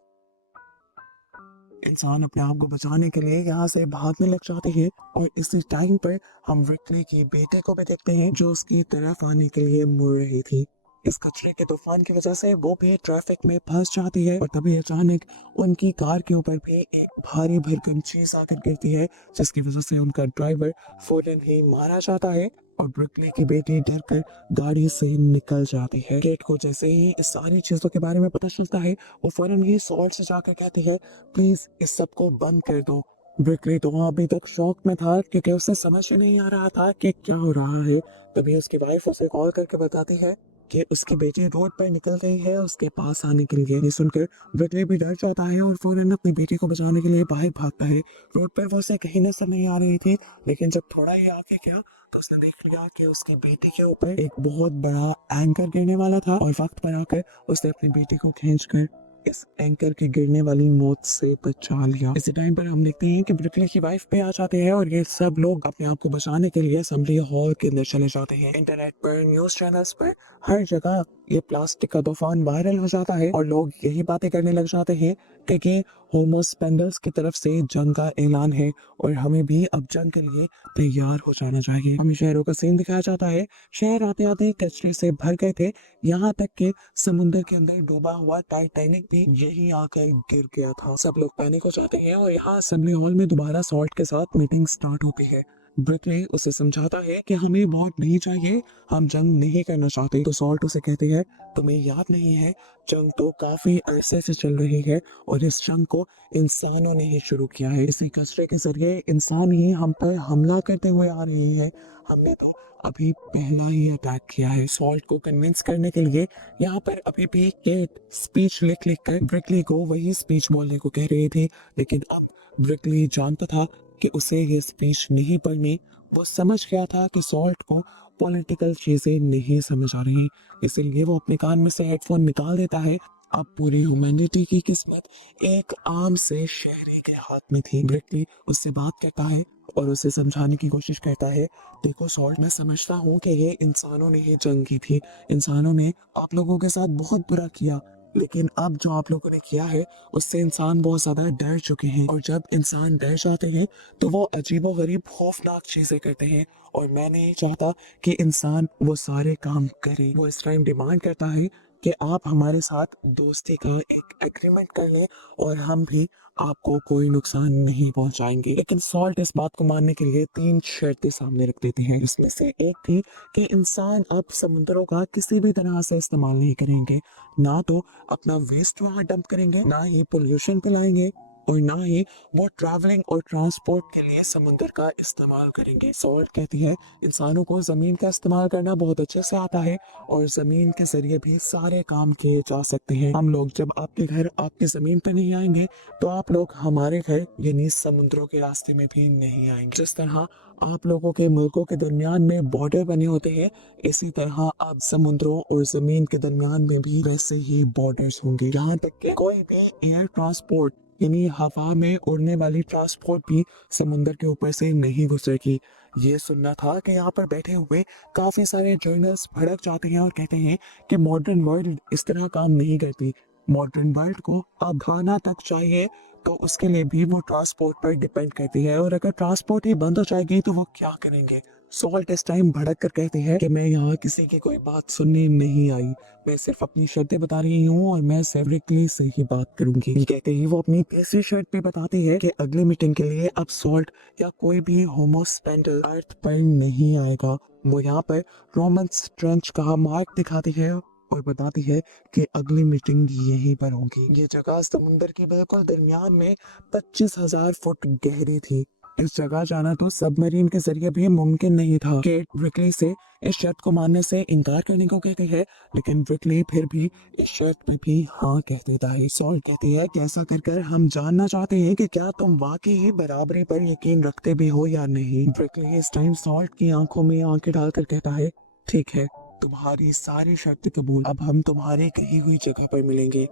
इंसान अपने आप को बचाने के लिए यहाँ से भागने लग जाते हैं और इसी टाइम पर हम ब्रुकले की बेटे को भी देखते हैं जो उसकी तरफ आने के लिए मुड़ रही थी। इस कचरे के तूफान की वजह से वो भी ट्रैफिक में फंस जाती है और तभी अचानक उनकी कार के ऊपर भी एक भारी भरकम चीज आकर गिरती है जिसकी वजह से उनका ड्राइवर फौरन ही मारा जाता है और ब्रुकले की बेटी डर कर गाड़ी से निकल जाती है। केट को जैसे ही इस सारी चीजों के बारे में पता चलता है वो फौरन ही सॉल्ट से जाकर कहती है प्लीज इस सब को बंद कर दो। ब्रुकले तो अभी तक शॉक में था क्योंकि उसे समझ ही नहीं आ रहा था कि क्या हो रहा है। तभी उसकी वाइफ उसे कॉल करके बताती है कि उसकी बेटी रोड पर निकल गई है उसके पास आने के लिए। ये सुनकर ब्रुकले भी डर जाता है और फौरन अपनी बेटी को बचाने के लिए बाहर भागता है। रोड पर वो उसे कहीं नजर नहीं आ रही थी, लेकिन जब थोड़ा ही आगे गया तो उसने देख लिया कि उसकी बेटी के ऊपर एक बहुत बड़ा एंकर गिरने वाला था और वक्त पर आकर उसने अपनी बेटी को खींचकर इस एंकर के गिरने वाली मौत से बचा लिया। इसी टाइम पर हम देखते हैं कि ब्रुकले की वाइफ पे आ जाते हैं और ये सब लोग अपने आप को बचाने के लिए असेंबली हॉल के अंदर चले जाते हैं। इंटरनेट पर न्यूज चैनल्स पर हर जगह ये प्लास्टिक का तूफान वायरल हो जाता है और लोग यही बातें करने लग जाते हैं कि होमोस्पेंडल्स की तरफ से जंग का ऐलान है और हमें भी अब जंग के लिए तैयार हो जाना चाहिए। हमें शहरों का सीन दिखाया जाता है। शहर आते आते कचरे से भर गए थे, यहाँ तक कि समुद्र के अंदर डूबा हुआ टाइटैनिक भी यही आकर गिर गया था। सब लोग पैनिक हो जाते हैं और यहाँ असेंबली हॉल में दोबारा सॉल्ट के साथ मीटिंग स्टार्ट होती है। ब्रुकले उसे समझाता है कि हमें वोट नहीं चाहिए, हम जंग नहीं करना चाहते। तो सॉल्ट उसे कहते हैं तुम्हें याद नहीं है जंग तो काफी अरसे से चल रही है और इस जंग को इंसानों ने ही शुरू किया है। इसी कचरे के जरिए इंसान ही हम पर हमला करते हुए आ रहे हैं। हमने तो अभी पहला ही अटैक किया है। सॉल्ट को कन्विंस करने के लिए यहाँ पर अभी भी केट स्पीच लिख लिख कर ब्रुकले को वही स्पीच बोलने को कह रही थी, लेकिन अब ब्रुकले जानता था कि उसे ये स्पीच नहीं पढ़नी। वो समझ गया था कि सॉल्ट को पॉलिटिकल चीजें नहीं समझ आ रही, इसीलिए वो अपने कान में से हेडफोन निकाल देता है। अब पूरी ह्यूमैनिटी की किस्मत एक आम से शहरी के हाथ में थी। ब्रुकले उससे बात करता है और उसे समझाने की कोशिश करता है देखो सॉल्ट, मैं समझता हूँ कि ये इंसानों ने ही जंग की थी, इंसानों ने आप लोगों के साथ बहुत बुरा किया, लेकिन अब जो आप लोगों ने किया है उससे इंसान बहुत ज्यादा डर चुके हैं, और जब इंसान डर जाते हैं तो वो अजीबोगरीब खौफनाक चीजें करते हैं। और मैं नहीं चाहता कि इंसान वो सारे काम करे। वो इस टाइम डिमांड करता है कि आप हमारे साथ दोस्ती का एक एग्रीमेंट कर लें और हम भी आपको कोई नुकसान नहीं पहुंचाएंगे। लेकिन सॉल्ट इस बात को मानने के लिए तीन शर्तें सामने रख देते हैं। इसमें से एक थी कि इंसान अब समुद्रों का किसी भी तरह से इस्तेमाल नहीं करेंगे, ना तो अपना वेस्ट वहां डंप करेंगे, ना ही पोल्यूशन फैलाएंगे, और ना ही वो ट्रैवलिंग और ट्रांसपोर्ट के लिए समुद्र का इस्तेमाल करेंगे। सॉल्ट कहती है इंसानों को जमीन का इस्तेमाल करना बहुत अच्छे से आता है और जमीन के जरिए भी सारे काम किए जा सकते हैं। हम लोग जब आपके घर आपकी जमीन पर नहीं आएंगे तो आप लोग हमारे घर यानी समुद्रों के रास्ते में भी नहीं आएंगे। जिस तरह आप लोगों के मुल्कों के दरमियान में बॉर्डर बने होते हैं, इसी तरह अब समुद्रों और जमीन के दरमियान में भी वैसे ही बॉर्डर्स होंगे। यहाँ तक कि कोई भी एयर ट्रांसपोर्ट यानी हवा में उड़ने वाली ट्रांसपोर्ट भी समुद्र के ऊपर से नहीं गुजरेगी। ये सुनना था कि यहाँ पर बैठे हुए काफी सारे जर्नलिस्ट भड़क जाते हैं और कहते हैं कि मॉडर्न वर्ल्ड इस तरह काम नहीं करती। मॉडर्न वर्ल्ड को अब खाना तक चाहिए, तो उसके लिए भी वो ट्रांसपोर्ट पर डिपेंड करती है, और अगर ट्रांसपोर्ट ही बंद हो जाएगी तो वो क्या करेंगे। सॉल्ट इस टाइम भड़क कर कहते हैं कि मैं यहाँ किसी की कोई बात सुनने नहीं आई, मैं सिर्फ अपनी शर्तें बता रही हूँ और मैं सेवरिकली से ही बात करूंगी। ये कहते ही वो अपनी तीसरी शर्त पे बताती है कि अगले मीटिंग के लिए अब सॉल्ट या कोई भी होमोस्पेंडल अर्थ पर नहीं आएगा। वो यहाँ पर रोमन ट्रंच का मार्क दिखाती है और बताती है कि अगली मीटिंग यहीं पर होगी। ये जगह समुंदर की बिल्कुल दरमियान में 25,000 फुट गहरी थी। इस जगह जाना तो सबमरीन के जरिए भी मुमकिन नहीं था। केट ब्रिकली से इस शर्त को मानने से इनकार करने को कहती है, लेकिन ब्रिकली फिर भी इस शर्त पे भी हाँ कह देता है। सॉल्ट कहती है कि ऐसा कर कर हम जानना चाहते हैं कि क्या तुम वाकई ही बराबरी पर यकीन रखते भी हो या नहीं। ब्रिकली इस टाइम सॉल्ट की आंखों में आंखें डालकर कहता है, ठीक है, तुम्हारी सारी शर्तें कबूल, अब हम तुम्हारी कही हुई जगह पर मिलेंगे।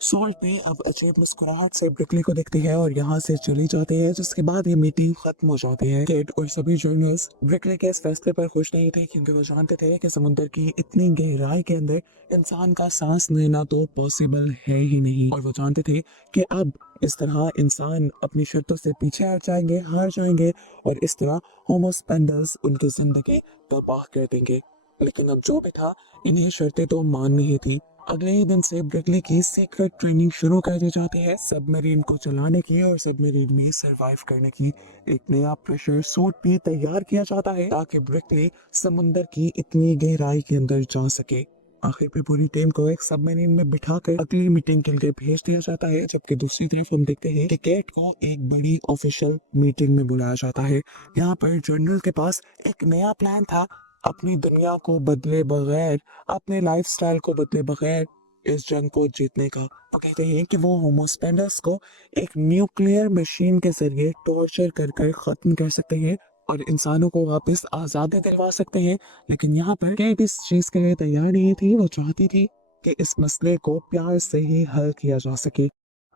सॉल्ट ने अब अजीब मुस्कुराहट से ब्रिकली को देखती है और यहाँ से चली जाती है, जिसके बाद ये मीटिंग खत्म हो जाती है। केट और सभी जर्नलिस्ट ब्रिकली के इस फैसले पर खुश नहीं थे, क्योंकि वो जानते थे कि समुद्र की इतनी गहराई के अंदर इंसान का सांस लेना तो पॉसिबल है ही नहीं, और वो जानते थे कि अब इस तरह इंसान अपनी शर्तों से पीछे हट जाएंगे, हार जाएंगे, और इस तरह होमोस्पेंडल्स उनकी जिंदगी तबाह कर देंगे। लेकिन अब जो भी था, इन्हें शर्तें तो माननी ही थी। अगले ही दिन से ब्रिकली की सीक्रेट ट्रेनिंग शुरू कर दी जाती है, सबमरीन को चलाने की और सबमरीन में सरवाइव करने की। एक नया प्रेशर सूट भी तैयार किया जाता है ताकि ब्रिकली समुंदर की इतनी गहराई के अंदर जा सके। आखिर पे पूरी टीम को एक सबमरीन में बिठाकर अगली मीटिंग के लिए भेज दिया जाता है, जबकि दूसरी तरफ हम देखते हैं कि केट को एक बड़ी ऑफिशियल मीटिंग में बुलाया जाता है। यहाँ पर जनरल के पास एक नया प्लान था, अपनी दुनिया को बदले बगैर, अपने लाइफस्टाइल को बदले बगैर इस जंग को जीतने का। वो कहते हैं कि वो होमोस्पेंडर्स को एक न्यूक्लियर मशीन के जरिए टॉर्चर कर कर खत्म कर सकते हैं और इंसानों को वापस आजादी दिलवा सकते हैं। लेकिन यहाँ पर केट इस चीज के लिए तैयार नहीं थी। वो चाहती थी कि इस मसले को प्यार से ही हल किया जा सके।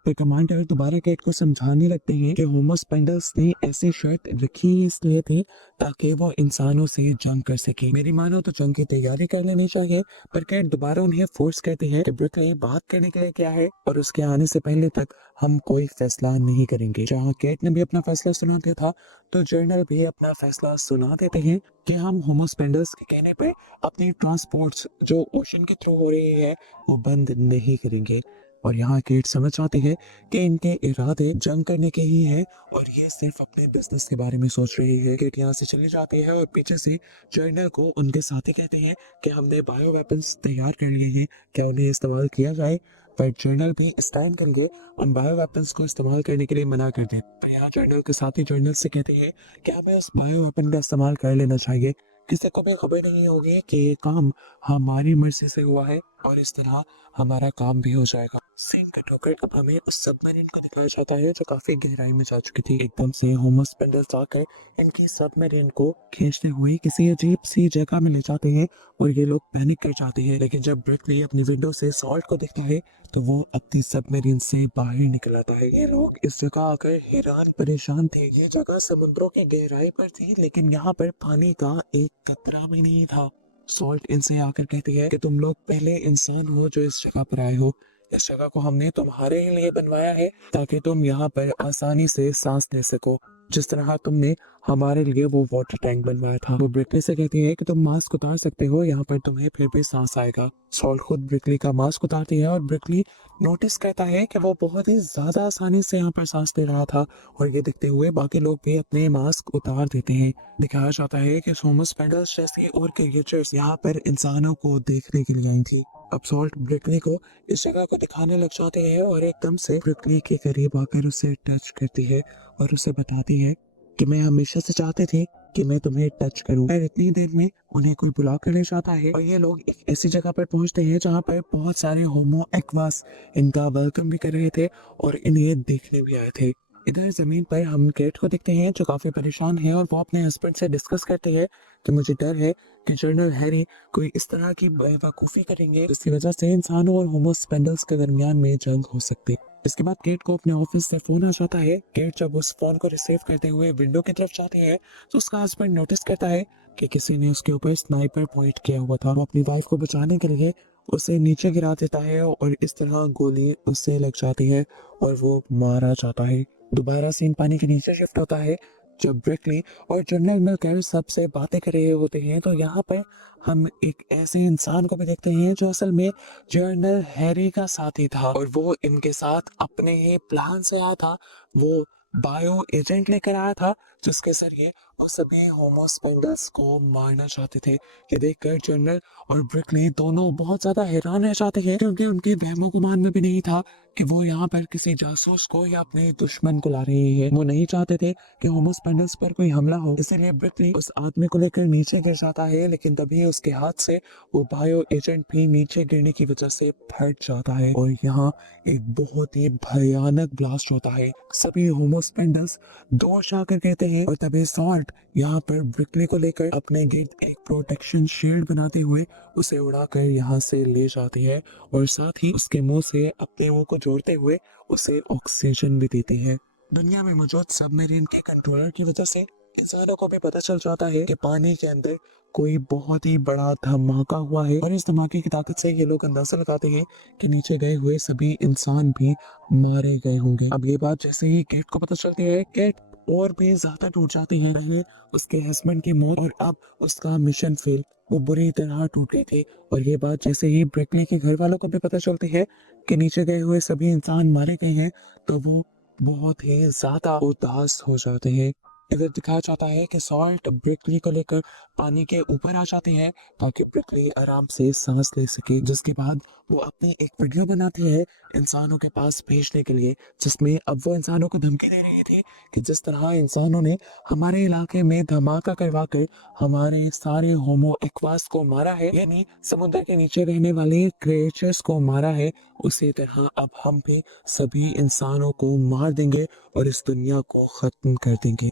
तो कमांडर दोबारा केट को समझाने लगते हैं कि होमोस्पेंडल्स ने ऐसी शर्त रखी इसलिए थी ताकि वो इंसानों से जंग कर सके। मेरी मानो तो जंग की तैयारी कर लेनी चाहिए, पर केट दोबारा उन्हें फोर्स करती है कि ब्रिकली बात करने के लिए क्या है और उसके आने से पहले तक हम कोई फैसला नहीं करेंगे। जहाँ केट ने भी अपना फैसला सुना दिया था, तो जर्नल भी अपना फैसला सुना देते हैं कि हम होमोस्पेंडल्स के कहने पर अपनी ट्रांसपोर्ट्स जो ओशन के थ्रू हो रही है वो बंद नहीं करेंगे। और यहाँ केट समझ आती है कि इनके इरादे जंग करने के ही हैं और ये सिर्फ अपने बिजनेस के बारे में सोच रही है। केट यहाँ से चली जाती है और पीछे से जर्नल को उनके साथी कहते हैं कि हमने बायो वेपन्स तैयार कर लिए हैं, क्या उन्हें इस्तेमाल किया जाए। पर जर्नल भी स्टैंड करके उन बायो वेपन्स को इस्तेमाल करने के लिए मना कर दे। पर यहाँ जर्नल के साथी जर्नल से कहते हैं कि हमें उस बायो वेपन का इस्तेमाल कर लेना चाहिए, किसी को भी खबर नहीं होगी कि ये काम हमारी मर्जी से हुआ है और इस तरह हमारा काम भी हो जाएगा। सीन कट होकर अब हमें उस सबमरीन को दिखाया जाता है जो काफी गहराई में जा चुकी थी। एकदम से होमोस्पेंडल्स आकर इनकी सबमरीन को खींचते हुए किसी अजीब सी जगह में ले जाते हैं और ये लोग पैनिक कर जाते हैं। लेकिन जब ब्रिकली अपनी विंडो से सॉल्ट को देखता है तो वो अपनी सबमरीन से बाहर निकल आता है। ये लोग इस जगह आकर हैरान परेशान थे। ये जगह समुद्रों की गहराई पर थी, लेकिन यहाँ पर पानी का एक कतरा भी नहीं था। सॉल्ट इनसे आकर कहती है कि तुम लोग पहले इंसान हो जो इस जगह पर आए हो। इस जगह को हमने तुम्हारे ही लिए बनवाया है ताकि तुम यहाँ पर आसानी से सांस ले सको, जिस तरह तुमने हमारे लिए वो वाटर टैंक बनवाया था। वो ब्रिकली से कहती है कि तुम मास्क उतार सकते हो, यहाँ पर तुम्हें फिर भी सांस आएगा। सॉल्ट खुद ब्रिकली का मास्क उतारती है और ब्रिकली नोटिस करता है कि वो बहुत ही ज्यादा आसानी से यहाँ पर सांस ले रहा था, और ये देखते हुए बाकी लोग भी अपने मास्क उतार देते हैं। दिखाया जाता है कि थॉमस पेंडल्स जैसे और क्रिएचर्स यहाँ पर इंसानों को देखने के लिए आई थी। अब सॉल्ट ब्रिकली को इस जगह को दिखाने लग जाते हैं और एकदम से ब्रिकली के करीब आकर उसे टच करती है और उसे बताती है कि मैं हमेशा से चाहती थी कि मैं तुम्हें टच करूं। और इतनी देर में उन्हें कोई बुला कर ले जाता है और ये लोग एक ऐसी जगह पर पहुंचते हैं जहां पर बहुत सारे होमो एक्वास इनका वेलकम भी कर रहे थे और इन्हें देखने भी आए थे। इधर जमीन पर हम केट को देखते हैं जो काफी परेशान है और वो अपने हस्बैंड से डिस्कस करते हैं कि मुझे डर है कि जनरल हैरी कोई इस तरह की बेवकूफ़ी करेंगे जिसकी वजह से इंसानों और होमो स्पेंडल्स के दरमियान में जंग हो सकती है। इसके बाद केट को अपने ऑफिस से फोन आ जाता है। केट जब उस फोन को रिसीव करते हुए विंडो की तरफ जाती है तो उसका हस्बैंड नोटिस करता है कि किसी ने उसके ऊपर स्नाइपर पॉइंट किया हुआ था। वो अपनी वाइफ को बचाने के लिए उसे नीचे गिरा देता है और इस तरह गोली उससे लग जाती है और वो मारा जाता है। दोबारा सीन पानी के नीचे शिफ्ट होता है जब ब्रिकली और जनरल मिलकर सबसे बातें कर रहे होते हैं तो यहाँ पर हम एक ऐसे इंसान को भी देखते हैं जो असल में जनरल हैरी का साथी था और वो इनके साथ अपने ही प्लान से आया था। वो बायो एजेंट लेकर आया था जिसके जरिए वो सभी होमोस्पेंडल्स को मारना चाहते थे। ये देखकर जनरल और ब्रिकली दोनों बहुत ज्यादा हैरान रह जाते हैं क्योंकि उनके वहमो गुमान में भी नहीं था कि वो यहाँ पर किसी जासूस को या अपने दुश्मन को ला रहे हैं। वो नहीं चाहते थे कि होमोस्पेंडल्स पर कोई हमला हो, इसीलिए ब्रिकली उस आदमी को लेकर नीचे गिर जाता है, लेकिन तभी उसके हाथ से वो बायो एजेंट भी नीचे गिरने की वजह से फट जाता है और यहाँ एक बहुत ही भयानक ब्लास्ट होता है। सभी होमोस्पेंडल्स दौड़ जाकर कहते हैं और तभी सॉल्ट यहाँ पर ब्रिकली को लेकर अपने गिर्द एक प्रोटेक्शन शील्ड बनाते हुए उसे उड़ाकर यहाँ से ले जाती है और साथ ही उसके मुंह से अपने मुंह को जोड़ते हुए उसे ऑक्सीजन भी देती है। दुनिया में मौजूद सबमरीन के कंट्रोलर की वजह से इंसानों को भी पता चल जाता है कि पानी के अंदर कोई बहुत ही बड़ा धमाका हुआ है और इस धमाके की ताकत से ये लोग अंदाजा लगाते हैं कि नीचे गए हुए सभी इंसान भी मारे गए होंगे। अब ये बात जैसे ही केट को पता चलती है, केट और भी ज्यादा टूट जाती है। पहले उसके हस्बैंड की मौत और अब उसका मिशन फेल, वो बुरी तरह टूट गई थी। और ये बात जैसे ही ब्रिकली के घर वालों को भी पता चलती है कि नीचे गए हुए सभी इंसान मारे गए हैं तो वो बहुत ही ज्यादा उदास हो जाते हैं। इधर दिखाया जाता है कि सॉल्ट ब्रिकली को लेकर पानी के ऊपर आ जाते हैं ताकि ब्रिकली आराम से सांस ले सके, जिसके बाद वो अपनी एक वीडियो बनाते हैं इंसानों के पास भेजने के लिए, जिसमें अब वो इंसानों को धमकी दे रहे थे कि जिस तरह इंसानों ने हमारे इलाके में धमाका करवा कर हमारे सारे होमो एक्वास को मारा है, यानी समुद्र के नीचे रहने वाले क्रिएचर्स को मारा है, उसी तरह अब हम भी सभी इंसानों को मार देंगे और इस दुनिया को खत्म कर देंगे।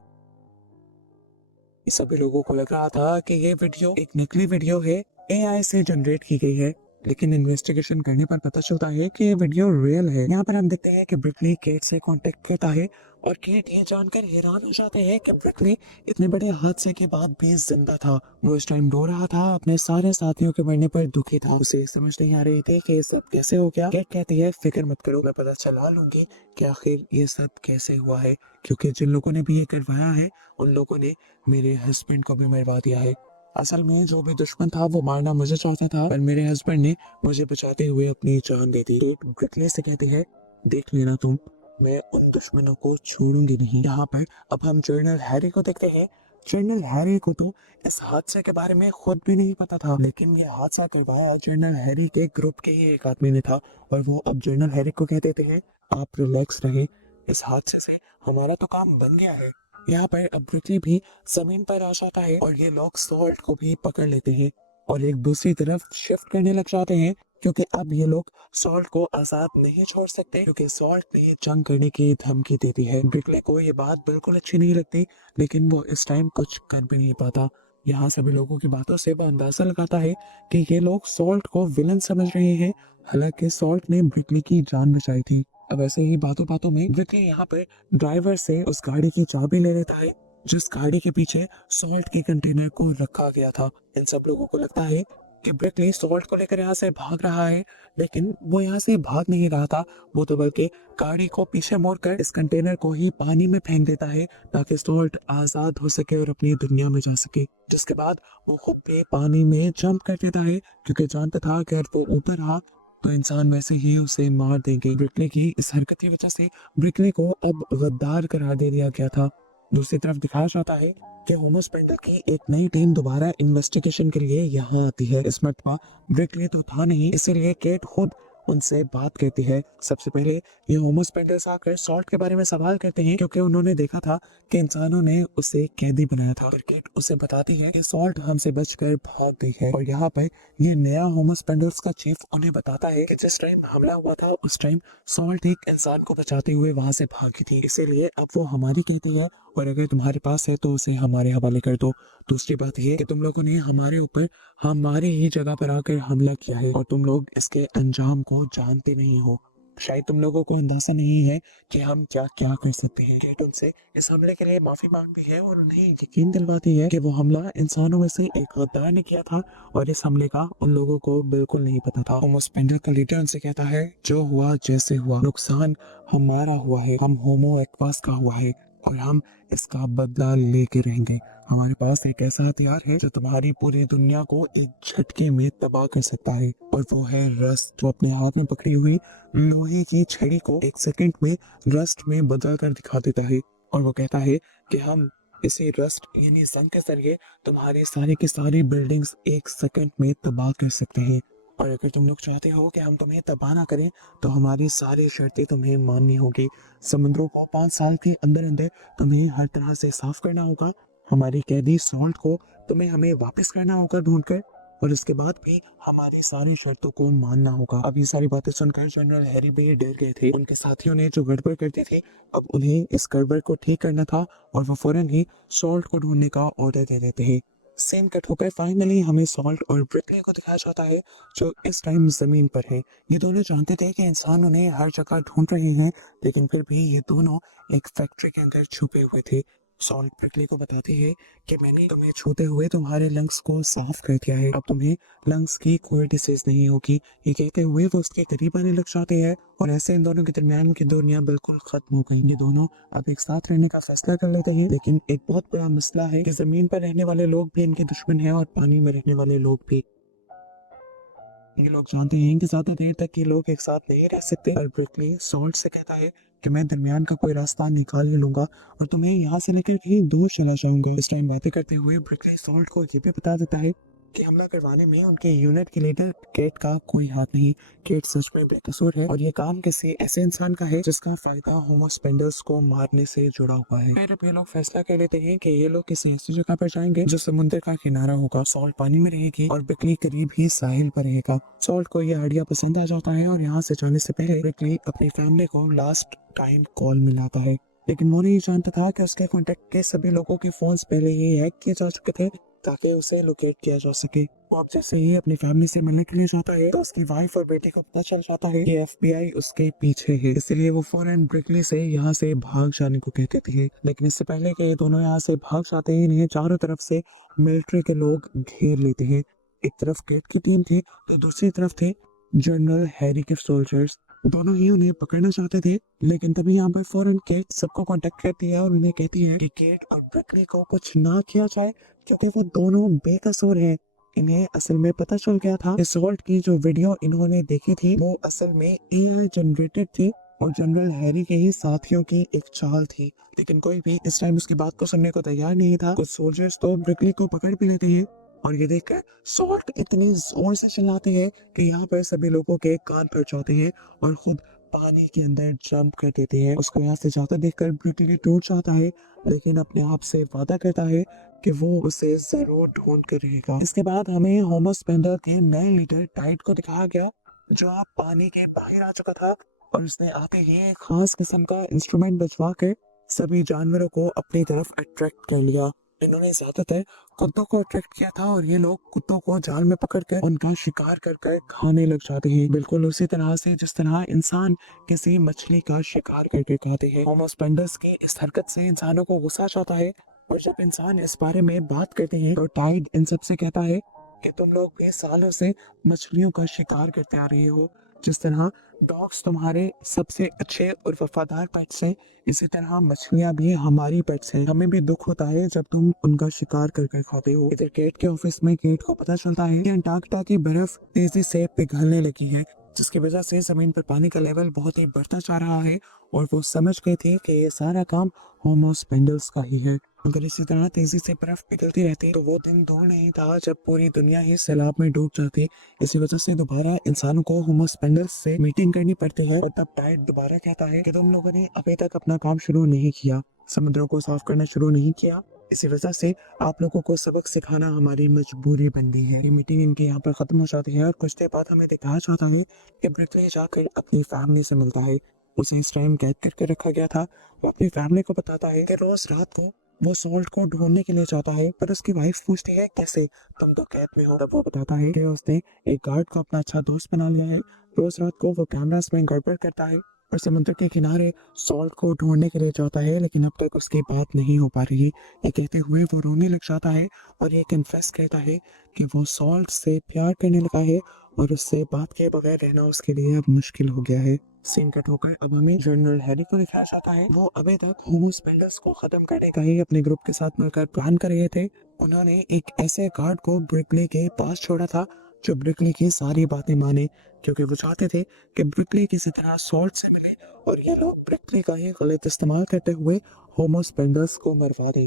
सभी लोगों को लग रहा था कि ये वीडियो एक नकली वीडियो है, एआई से जनरेट की गई है, लेकिन इन्वेस्टिगेशन करने पर पता चलता है कि ये वीडियो रियल है। यहाँ पर हम देखते हैं कि ब्रिकली केट से कांटेक्ट करता है और केट ये जानकर हैरान हो जाते हैं कि ब्रिकली इतने बड़े हादसे के बाद भी जिंदा था। वो इस टाइम रो रहा था, अपने सारे साथियों के मरने पर दुखी था। उसे समझ नहीं आ रही थी कि ये सब कैसे हो गया। केट कहती है फिक्र मत करो, मैं पता चला लूंगी कि आखिर ये सब कैसे हुआ है, क्योंकि जिन लोगों ने भी ये करवाया है उन लोगों ने मेरे हस्बैंड को भी मरवा दिया है। असल में जो भी दुश्मन था वो मारना मुझे चाहता था, पर मेरे हस्बैंड ने मुझे बचाते हुए अपनी जान दे दी। केट ब्रिकली से कहती है देख लेना तुम, मैं उन दुश्मनों को छोड़ूंगी नहीं। यहाँ पर अब हम जनरल हैरी को देखते हैं। जनरल हैरी को तो इस हादसे के बारे में खुद भी नहीं पता था, लेकिन ये हादसा करवाया जनरल हैरी के ग्रुप के ही एक आदमी ने था और वो अब जनरल हैरी को कह देते हैं आप रिलैक्स रहे, इस हादसे से हमारा तो काम बन गया है। यहाँ पर अब ब्रिकली भी जमीन पर आ जाता है और ये लोग सॉल्ट को भी पकड़ लेते हैं और एक दूसरी तरफ शिफ्ट करने लग जाते हैं, क्योंकि अब ये लोग सॉल्ट को आजाद नहीं छोड़ सकते, क्योंकि सॉल्ट ने जंग करने की धमकी देती है। ब्रिकले को ये बात बिल्कुल अच्छी नहीं लगती, लेकिन वो इस टाइम कुछ कर भी नहीं पाता। यहाँ सभी लोगों की बातों से वो अंदाजा लगाता है कि ये लोग सॉल्ट को विलन समझ रहे हैं, हालांकि सॉल्ट ने ब्रिकली की जान बचाई थी। अब ऐसे ही बातों बातों में ब्रिकली यहाँ पर ड्राइवर से उस गाड़ी की चाबी ले लेता है जिस गाड़ी के पीछे सॉल्ट के कंटेनर को रखा गया था। इन सब लोगों को लगता है कि ब्रिकली सॉल्ट को लेकर यहाँ से भाग रहा है, लेकिन वो यहाँ से भाग नहीं रहा था। वो तो बल्कि गाड़ी को पीछे मोड़कर इस कंटेनर को ही पानी में फेंक देता है ताकि सॉल्ट आजाद हो सके और अपनी दुनिया में जा सके। जिसके बाद वो खुद भी पानी में जंप कर देता है, क्योंकि जानता था कि अगर वो ऊपर रहा तो इंसान वैसे ही उसे मार देंगे। ब्रिकली की इस हरकत की वजह से ब्रिकली को अब गद्दार करार दे दिया गया था। दूसरी तरफ दिखाया जाता है कि होमो स्पेंडर की एक नई टीम दोबारा इन्वेस्टिगेशन के लिए यहाँ आती है। इस मरतबा ब्रिकली तो था नहीं, इसीलिए केट खुद उनसे बात कहती है। सबसे पहले ये होमो स्पेंडर्स आकर सॉल्ट के बारे में सवाल करते हैं, क्योंकि उन्होंने देखा था कि इंसानों ने उसे कैदी बनाया था। और केट उसे बताती है कि सॉल्ट हमसे बचकर भाग गई है। और यहाँ पर ये नया होमो स्पेंडर्स का चीफ उन्हें बताता है कि जिस टाइम हमला हुआ था उस टाइम सॉल्ट एक इंसान को बचाते हुए वहां से भागी थी, इसीलिए अब वो हमारी कहती है और अगर तुम्हारे पास है तो उसे हमारे हवाले कर दो। दूसरी बात यह कि तुम लोगों ने हमारे ऊपर हमारे ही जगह पर आकर हमला किया है और तुम लोग इसके अंजाम को जानते नहीं हो। शायद तुम लोगों को अंदाजा नहीं है कि हम क्या क्या कर सकते हैं। केट उनसे इस हमले के लिए माफी मांगती है और उन्हें यकीन दिलवाती है कि वो हमला इंसानों में से एक गद्दार ने किया था और इस हमले का उन लोगों को बिल्कुल नहीं पता था। होमो स्पेंडर का लीडर उनसे कहता है जो हुआ जैसे हुआ, नुकसान हमारा हुआ है, हम होमो एक्वास का हुआ है और हम इसका बदला लेके रहेंगे। हमारे पास एक ऐसा हथियार है जो तुम्हारी पूरी दुनिया को एक झटके में तबाह कर सकता है और वो है रस्ट। वो अपने हाथ में पकड़ी हुई लोहे की छड़ी को एक सेकंड में रस्ट में बदल कर दिखा देता है और वो कहता है कि हम इसे रस्ट यानी जंग के जरिए तुम्हारी सारी की सारी बिल्डिंग्स एक सेकंड में तबाह कर सकते हैं। और अगर तुम लोग चाहते हो कि हम तुम्हें तबाह ना करें तो हमारी सारी शर्तें तुम्हें माननी होगी। समुद्रों को 5 साल के अंदर अंदर तुम्हें हर तरह से साफ करना होगा। हमारी कैदी सॉल्ट को तुम्हें हमें वापस करना होगा ढूंढ कर, और इसके बाद भी हमारी सारी शर्तों को मानना होगा। अब ये सारी बातें सुनकर जनरल हैरी भी डर गए थे। उनके साथियों ने जो गड़बड़ करती थी अब उन्हें इस गड़बड़ को ठीक करना था और वो फौरन ही सॉल्ट को ढूंढने का ऑर्डर दे देते हैं। सीन कट होकर फाइनली हमें सॉल्ट और ब्रिकली को दिखाया जाता है जो इस टाइम जमीन पर है। ये दोनों जानते थे कि इंसान उन्हें हर जगह ढूंढ रहे हैं, लेकिन फिर भी ये दोनों एक फैक्ट्री के अंदर छुपे हुए थे। सॉल्ट ब्रिकली को बताती है कि मैंने तुम्हें छूते हुए तुम्हारे लंग्स को साफ कर दिया है, अब तुम्हें लंग्स की कोई डिसीज नहीं होगी। ये कहते हुए वो उसके करीब आने लग जाते हैं और ऐसे इन दोनों के दरमियान की दुनिया बिल्कुल खत्म हो गई। ये दोनों अब एक साथ रहने का फैसला कर लेते हैं, लेकिन एक बहुत बड़ा मसला है कि जमीन पर रहने वाले लोग भी इनके दुश्मन हैं और पानी में रहने वाले लोग भी। ये लोग जानते हैं कि ज्यादा देर तक ये लोग एक साथ नहीं रह सकते। और ब्रिकली सॉल्ट से कहता है कि मैं दरमियान का कोई रास्ता निकाल ही लूंगा और तुम्हें यहाँ से लेकर कहीं दूर चला जाऊंगा। इस टाइम बातें करते हुए ब्रिकली सॉल्ट को ये भी बता देता है कि हमला करवाने में उनके यूनिट के लीडर केट का कोई हाथ नहीं। केट सच में बेकसूर है और ये काम किसी ऐसे इंसान का है जिसका फायदा होमो स्पेंडर्स को मारने से जुड़ा हुआ है। फिर ये लोग फैसला कर लेते हैं कि ये लोग किसी ऐसी जगह पर जाएंगे जो समुद्र का किनारा होगा। सॉल्ट पानी में रहेगी और ब्रिकली करीब ही साहिल पर रहेगा। सॉल्ट को ये आइडिया पसंद आ जाता है और यहाँ से जाने से पहले ब्रिकली अपनी फैमिली को लास्ट टाइम कॉल मिलाता है, लेकिन वो नहीं जानता था कि उसके कॉन्टेक्ट के सभी लोगों के फोन्स पहले ही हैक किए जा चुके थे ताकि उसे लोकेट किया जा सके। वो अब जैसे ही अपनी फैमिली से मिलने के लिए जाता है तो उसकी वाइफ और बेटे को पता चल जाता है कि एफबीआई उसके पीछे है, इसलिए वो फौरन ब्रिकली से यहाँ से भाग जाने को कहते थे। लेकिन इससे पहले कि ये दोनों यहाँ से भाग जाते हैं इन्हें चारों तरफ से मिलिट्री के लोग घेर लेते हैं। एक तरफ केट की टीम थी तो दूसरी तरफ थे जनरल हैरी के सोल्जर्स। दोनों ही उन्हें पकड़ना चाहते थे, लेकिन तभी यहाँ पर फौरन केट सबको कांटेक्ट करती है और उन्हें कहती है कि केट और ब्रिकली को कुछ ना किया जाए क्योंकि वो दोनों बेकसूर हैं। इन्हें असल में पता चल गया था कि सॉल्ट की जो वीडियो इन्होंने देखी थी वो असल में एआई जनरेटेड थी और जनरल हैरी के ही साथियों की एक चाल थी। लेकिन कोई भी इस टाइम उसकी बात को सुनने को तैयार नहीं था। कुछ सोल्जर्स तो ब्रिकली को पकड़ भी लेते हैं और ये देखकर सॉल्ट इतनी जोर से चिल्लाते हैं कि यहाँ पर सभी लोगों के कान फट जाते हैं और खुद पानी के अंदर जंप कर देते हैं। उसको यहाँ से जाता देखकर ब्रिकली टूट जाता है, लेकिन अपने आप से वादा करता है कि वो उसे जरूर ढूंढ कर रहेगा। इसके बाद हमें होमो स्पेंडर के नए लीडर टाइट को दिखाया गया जो आप पानी के बाहर आ चुका था और उसने आते ही एक खास किस्म का इंस्ट्रूमेंट बजवा कर सभी जानवरों को अपनी तरफ अट्रैक्ट कर लिया। इन्होंने ज्यादातर कुत्तों को अट्रैक्ट किया था और ये लोग कुत्तों को जाल में पकड़कर उनका शिकार कर कर खाने लग जाते हैं, बिल्कुल उसी तरह से जिस तरह इंसान किसी मछली का शिकार करके खाते हैं। होमो स्पेंडर्स की इस हरकत से इंसानों को गुस्सा आता है और जब इंसान इस बारे में बात करते हैं तो टाइड इन सब से कहता है कि तुम लोग भी सालों से मछलियों का शिकार करते आ रहे हो। जिस तरह डॉग्स तुम्हारे सबसे अच्छे और वफादार पेट्स हैं, इसी तरह मछलियां भी हमारी पेट्स हैं। हमें भी दुख होता है जब तुम उनका शिकार कर कर खाते हो। इधर केट के ऑफिस में केट को पता चलता है कि अंटार्कटिका की बर्फ तेजी से पिघलने लगी है, जिसकी वजह से जमीन पर पानी का लेवल बहुत ही बढ़ता जा रहा है। और वो समझ गए थे कि ये सारा काम होमो स्पेंडल्स का ही है। अगर इसी तरह तेजी से बर्फ पिघलती रहती तो वो दिन दूर नहीं था जब पूरी दुनिया ही सैलाब में डूब जाती। इसी वजह से दोबारा इंसानों को होमो स्पेंडल्स से मीटिंग करनी पड़ती है। और तब टाइड दोबारा कहता है कि तुम लोगों ने अभी तक अपना काम शुरू नहीं किया, समुद्रों को साफ करना शुरू नहीं किया। इसी वजह से आप लोगों को सबक सिखाना हमारी मजबूरी बन गई है। ये मीटिंग इनके यहाँ पर खत्म हो जाती है और कुछ देर बाद हमें दिखाया जाता है कि ब्रिकले जाकर अपनी फैमिली से मिलता है। उसे इस टाइम कैद करके रखा गया था। वो अपनी फैमिली को बताता है कि रोज रात को वो सॉल्ट को ढूंढने के लिए जाता है, पर उसकी वाइफ पूछती है कैसे, तुम तो कैद में हो। तब वो बताता है कि उसने एक गार्ड को अपना अच्छा दोस्त बना लिया है। रोज रात को वो कैमरास में गड़बड़ करता है और समुद्र के किनारे सॉल्ट को ढूंढने के लिए जाता है, लेकिन अब तक उसकी बात नहीं हो पा रही। ये कहते हुए वो रोने लग जाता है और ये कन्फेस करता है कि वो सॉल्ट से प्यार करने लगा है और उससे बात के बगैर रहना उसके लिए अब मुश्किल हो गया है। सीन कट होकर अब हमें जनरल हैरी को दिखाया जाता है। वो अभी तक होमो स्पेंडल्स को खत्म करने का ही अपने ग्रुप के साथ मिलकर प्लान कर रहे थे। उन्होंने एक ऐसे गार्ड को ब्रिकले के पास छोड़ा था जो ब्रिकले की सारी बातें माने, क्योंकि वो चाहते थे कि ब्रिकले किसी तरह सॉल्ट से मिले और ये लोग ब्रिकले का ही गलत इस्तेमाल करते हुए होमो स्पेंडल्स को मरवा दे।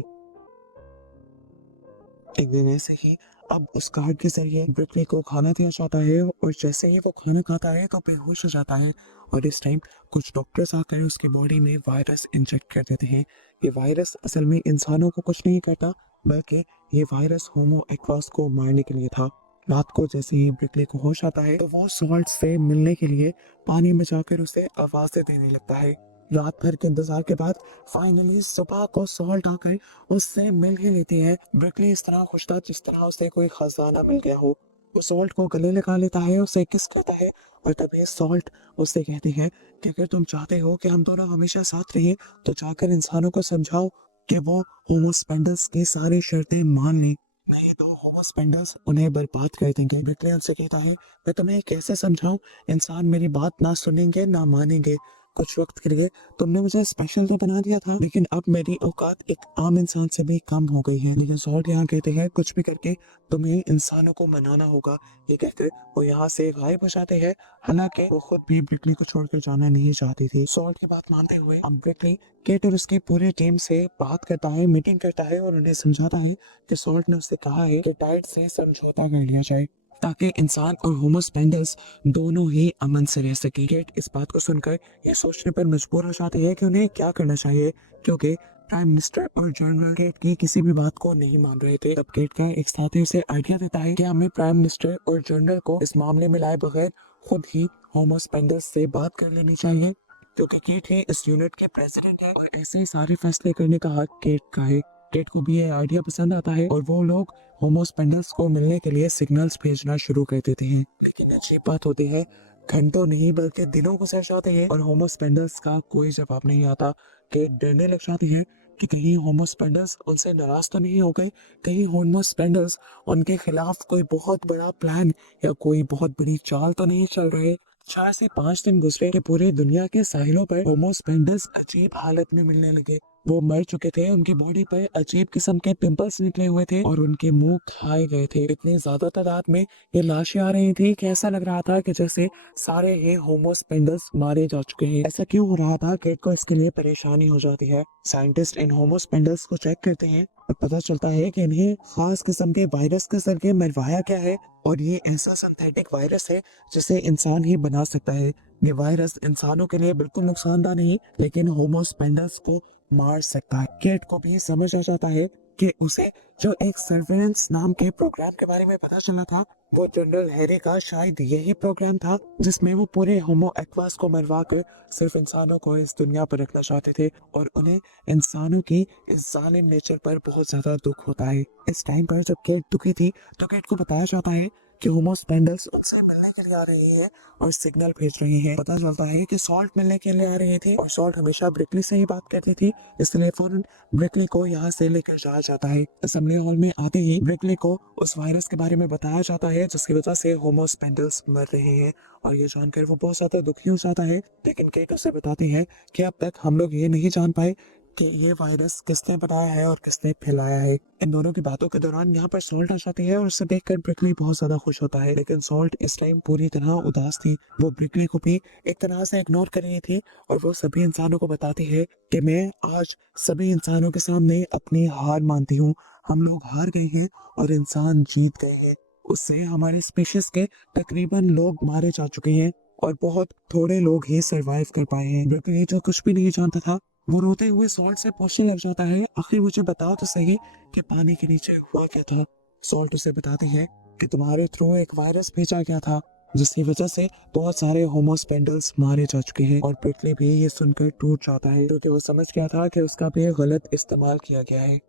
एक दिन ऐसे ही अब उस कार्ड के जरिए ब्रिकले को खाना दिया जाता है और जैसे ही वो खाना खाता है तो बेहोश हो जाता है। और इस टाइम कुछ डॉक्टर्स आकर उसकी बॉडी में वायरस इंजेक्ट कर देते हैं। ये वायरस असल में इंसानों को कुछ नहीं करता, बल्कि ये वायरस होमो एक्वास को मारने के लिए था। रात को जैसे ही ब्रिकले को होश आता है तो वो सॉल्ट से मिलने के लिए पानी में जाकर उसे आवाजें देने लगता है। रात भर के इंतजार के बाद फाइनली सुबह को सॉल्ट आकर उससे मिल ही लेती है। ब्रिकली इस तरह खुश था जिस तरह उसे कोई खजाना मिल गया हो। वो सॉल्ट को गले लगा लेता है, उसे किस करता है और तभी सॉल्ट उससे कहती है कि अगर तुम चाहते हो कि हम दोनों हमेशा साथ रहें तो जाकर इंसानों को समझाओ कि वो होमो स्पेंडल्स की सारी शर्तें मान लें, नहीं तो होमो स्पेंडल्स उन्हें बर्बाद कर देंगे। ब्रिकली उनसे कहता है मैं तुम्हें कैसे समझाऊं, इंसान मेरी बात ना सुनेंगे ना मानेंगे। कुछ वक्त के लिए तुमने मुझे स्पेशल तो बना दिया था, लेकिन अब मेरी औकात एक आम इंसान से भी कम हो गई है। लेकिन सॉल्ट यहाँ कहते हैं कुछ भी करके तुम्हें इंसानों को मनाना होगा। ये कहकर वो यहाँ से गायब हो जाते हैं। हालांकि वो खुद भी ब्रिकली को छोड़कर जाना नहीं चाहती थी। सॉल्ट की बात मानते हुए अब ब्रिकली केट और उसकी पूरी टीम से बात करता है, मीटिंग करता है और उन्हें समझाता है कि सॉल्ट ने उससे कहा है कि टाइड से समझौता कर लिया जाए ताकि इंसान और होमो स्पेंडल्स दोनों ही अमन से रह सके। केट इस बात को सुनकर ये सोचने पर मजबूर हो जाती है कि उन्हें क्या करना चाहिए, क्योंकि प्राइम मिनिस्टर और जनरल केट की किसी भी बात को नहीं मान रहे थे। तब केट का एक साथी उसे आइडिया देता है कि हमें प्राइम मिनिस्टर और जनरल को इस मामले में लाए बगैर खुद ही होमो स्पेंडल्स से बात कर लेनी चाहिए, क्योंकि केट ही इस यूनिट के प्रेसिडेंट है और ऐसे ही सारे फैसले करने का हक केट का है। केट को भी ये आइडिया पसंद आता है और वो लोग होमो स्पेंडल्स को मिलने के लिए सिग्नल्स भेजना शुरू कर देते हैं। लेकिन अजीब बात होती है, घंटों नहीं बल्कि दिनों गुजर जाते हैं और होमो स्पेंडल्स का कोई जवाब नहीं आता। केट डरने लग जाती है कि कहीं होमो स्पेंडल्स उनसे नाराज तो नहीं हो गए, कहीं होमो स्पेंडल्स उनके खिलाफ कोई बहुत बड़ा प्लान या कोई बहुत बड़ी चाल तो नहीं चल रहे। 4 से 5 दिन गुजरे कि पूरी दुनिया के साहिलों पर होमो स्पेंडल्स अजीब हालत में मिलने लगे। वो मर चुके थे, उनकी बॉडी पर अजीब किस्म के पिंपल्स निकले हुए थे और उनके मुंह खाए गए थे। इतनी ज्यादा तादाद में ये लाशें आ रही थी कि ऐसा लग रहा था कि जैसे सारे ये होमो स्पेंडल्स मारे जा चुके हैं। ऐसा क्यों हो रहा था, केट को इसके लिए परेशानी हो जाती है। साइंटिस्ट इन होमो स्पेंडल्स को चेक करते हैं और पता चलता है कि इन्हें खास किस्म के वायरस के जरिए मरवाया गया है और ये ऐसा सिंथेटिक वायरस है जिसे इंसान ही बना सकता है। ये वायरस इंसानों के लिए बिल्कुल नुकसानदार नहीं, लेकिन होमो स्पेंडल्स को मार सकता है। केट को भी समझ आ जाता है कि उसे जो एक सर्वेलेंस नाम के प्रोग्राम के बारे में पता चला था, वो जनरल हैरी का शायद यही प्रोग्राम था जिसमें वो पूरे होमो एक्वास को मरवा कर सिर्फ इंसानों को इस दुनिया पर रखना चाहते थे और उन्हें इंसानों की इस जालिम नेचर पर बहुत ज्यादा दुख होता है। इस टाइम पर जब केट दुखी थी तो केट को बताया जाता है कि होमोस्पेंडल्स उनसे मिलने के लिए आ रहे हैं और सिग्नल भेज रहे हैं। पता चलता है कि सॉल्ट मिलने के लिए आ रही थी और सॉल्ट हमेशा ब्रिकली से ही बात करती थी, इसलिए फौरन ब्रिकली को यहाँ से लेकर जाया जाता है। असेंबली हॉल में आते ही ब्रिकली को उस वायरस के बारे में बताया जाता है जिसकी वजह से होमोस्पेंडल्स मर रहे हैं और ये जानकर वो बहुत ज्यादा दुखी हो जाता है। लेकिन केट उसे बताती है कि अब तक हम लोग ये नहीं जान पाए कि ये वायरस किसने बनाया है और किसने फैलाया है। इन दोनों की बातों के दौरान यहाँ पर सॉल्ट आ जाती है और उसे देखकर ब्रिकली बहुत ज्यादा खुश होता है। लेकिन सॉल्ट इस टाइम पूरी तरह उदास थी। वो ब्रिकली को भी एक तरह से इग्नोर कर रही थी और वो सभी इंसानों को बताती है कि मैं आज सभी इंसानों के सामने अपनी हार मानती हूँ। हम लोग हार गए हैं और इंसान जीत गए हैं। उससे हमारे स्पीशीज के तकरीबन लोग मारे जा चुके हैं और बहुत थोड़े लोग ही सरवाइव कर पाए हैं। ब्रिकली जो कुछ भी नहीं जानता था वो रोते हुए सॉल्ट से पूछने लग जाता है, आखिर मुझे बताओ तो सही कि पानी के नीचे हुआ क्या था। सॉल्ट उसे बताती है कि तुम्हारे थ्रू एक वायरस भेजा गया था जिसकी वजह से बहुत सारे होमोस्पेंडल्स मारे जा चुके हैं। और ब्रिकली भी ये सुनकर टूट जाता है क्योंकि वो समझ गया था कि उसका भी गलत इस्तेमाल किया गया है।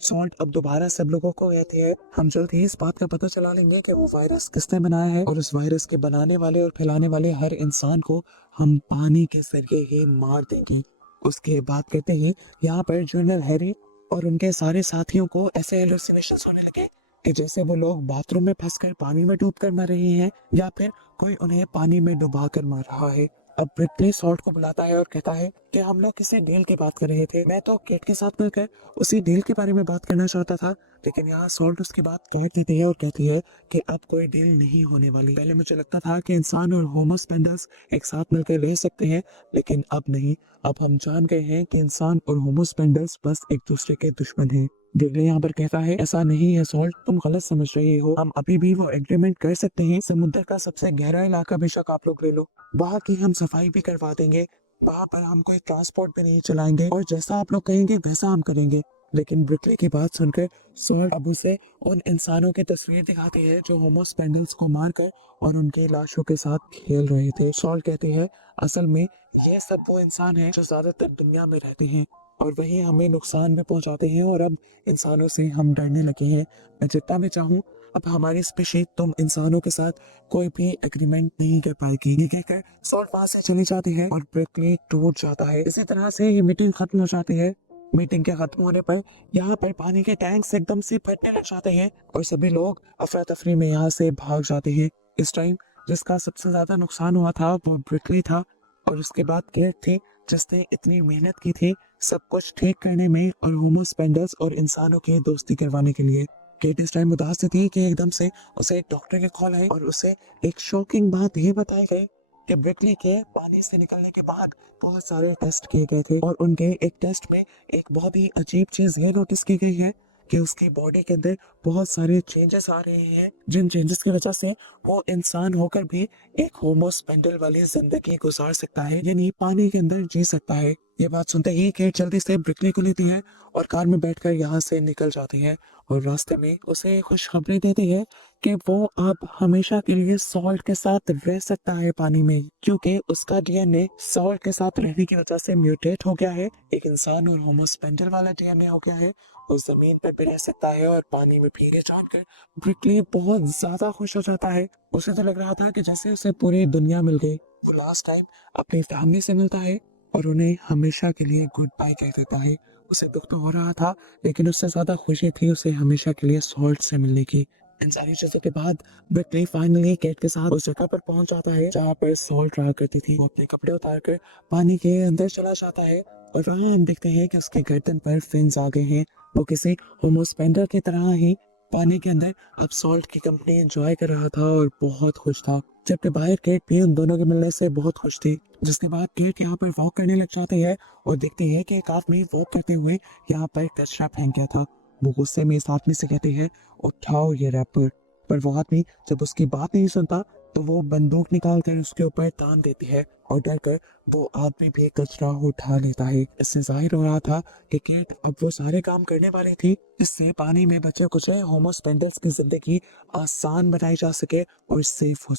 सॉल्ट अब दोबारा सब लोगों को कहती है, हम जल्द ही इस बात का पता चला लेंगे कि वो वायरस किसने बनाया है और उस वायरस के बनाने वाले और फैलाने वाले हर इंसान को हम पानी के जरिए ही मार देंगे। उसके बाद कहते ही यहाँ पर जनरल हैरी और उनके सारे साथियों को ऐसे हेलुसिनेशंस होने लगे कि जैसे वो लोग बाथरूम में फंसकर पानी में डूबकर मर रहे हैं या फिर कोई उन्हें पानी में डुबा कर मार रहा है। अब ब्रिकली सॉल्ट को बुलाता है और कहता है कि हम लोग किसी डील की बात कर रहे थे, मैं तो केट के साथ मिलकर उसी डील के बारे में बात करना चाहता था। लेकिन यहाँ सॉल्ट उसकी बात काट देती है और कहती है कि अब कोई डील नहीं होने वाली। पहले मुझे लगता था कि इंसान और होमोस्पेंडल्स एक साथ मिलकर रह सकते हैं, लेकिन अब नहीं। अब हम जान गए हैं कि इंसान और होमोस्पेंडल्स बस एक दूसरे के दुश्मन हैं। डिगले यहाँ पर कहता है, ऐसा नहीं है सॉल्ट, तुम गलत समझ रहे हो। हम अभी भी वो एग्रीमेंट कर सकते हैं। समुद्र का सबसे गहरा इलाका बेशक आप लोग ले लो, वहाँ की हम सफाई भी करवा देंगे, वहाँ पर हम कोई ट्रांसपोर्ट भी नहीं चलाएंगे और जैसा आप लोग कहेंगे वैसा हम करेंगे। लेकिन ब्रिकली की बात सुनकर सॉल्ट अब उसे उन इंसानों की तस्वीर दिखाती है जो होमोस्पेंडल्स को मारकर और उनके लाशों के साथ खेल रहे थे। सॉल्ट कहती है, असल में ये सब वो इंसान हैं जो ज्यादातर दुनिया में रहते हैं और वही हमें नुकसान में पहुंचाते हैं और अब इंसानों से हम डरने लगे हैं। मैं जितना भी चाहूँ अब हमारी स्पीशीज तुम इंसानों के साथ कोई भी एग्रीमेंट नहीं कर पाएगी। ये कहकर सॉल्ट वहां से चली जाती है और ब्रिकली टूट जाता है। इसी तरह से ये मीटिंग खत्म हो जाती है। मीटिंग के खत्म होने पर यहाँ पर पानी के टैंक्स एकदम से फटने लग जाते हैं और सभी लोग अफरा तफरी में यहाँ से भाग जाते हैं। इस टाइम जिसका सबसे ज्यादा नुकसान हुआ था वो ब्रिकली था और उसके बाद केट थी जिसने इतनी मेहनत की थी सब कुछ ठीक करने में और होमोस्पेंडल्स और इंसानों की दोस्ती करवाने के लिए। केट इस टाइम उदास थी कि एकदम से उसे एक डॉक्टर की कॉल आई और उसे एक शॉकिंग बात ये बताई गई कि ब्रिकली के पानी से निकलने के बाद बहुत सारे टेस्ट किए गए थे और उनके एक टेस्ट में एक बहुत ही अजीब चीज ये नोटिस की गई है कि उसकी बॉडी के अंदर बहुत सारे चेंजेस आ रहे हैं जिन चेंजेस की वजह से वो इंसान होकर भी एक होमोस्पेंडल वाली जिंदगी गुजार सकता है, यानी पानी के अंदर जी सकता है। ये बात सुनते ही केट जल्दी से ब्रिकली को लेती है और कार में बैठकर यहाँ से निकल जाती है और रास्ते में उसे खुशखबरी देती है कि वो अब हमेशा के लिए सॉल्ट के साथ रह सकता है पानी में, क्योंकि उसका डीएनए सॉल्ट के साथ रहने की वजह से म्यूटेट हो गया है। एक इंसान और होमोस्पेंडल वाला डीएनए हो गया है। वो जमीन पर भी रह सकता है और पानी में भी। ये जानकर ब्रिकली बहुत ज्यादा खुश हो जाता है। उसे तो लग रहा था कि जैसे उसे पूरी दुनिया मिल गई। वो लास्ट टाइम अपनी फैमिली से मिलता है और उन्हें हमेशा के लिए गुड बाय कह देता है। उसे दुख तो हो रहा था लेकिन उससे ज्यादा खुशी थी उसे हमेशा के लिए सॉल्ट से मिलने की। इन सारी चीजों के बाद ब्रिकली फाइनली केट के साथ उस जगह पर पहुंच जाता है जहाँ पर सॉल्ट रहा करती थी। वो अपने कपड़े उतार कर पानी के अंदर चला जाता है और वहाँ हम देखते हैं कि उसके गर्दन पर फिन्स आ गए हैं। वो किसी होमोस्पेंडर की तरह ही पानी के अंदर अब सॉल्ट की कंपनी एंजॉय कर रहा था और बहुत खुश था। जबकि बाहर केट भी उन दोनों के मिलने से बहुत खुश थी। जिसके बाद केट यहाँ पर वॉक करने लग जाती है और देखती है कि एक आदमी वॉक करते हुए यहाँ पर कचरा फेंक गया था। वो गुस्से में इस आदमी से कहते हैं, उठाओ ये रैपर। पर वो आदमी जब उसकी बात नहीं सुनता तो वो बंदूक निकाल कर उसके ऊपर तान देती है और डर कर वो आदमी भी कचरा उठा लेता है। इससे जाहिर हो रहा था कि केट अब वो सारे काम करने वाली थी इससे पानी में बचे कुछ होमोस्पेंडल्स की जिंदगी आसान बनाई जा सके और सेफ हो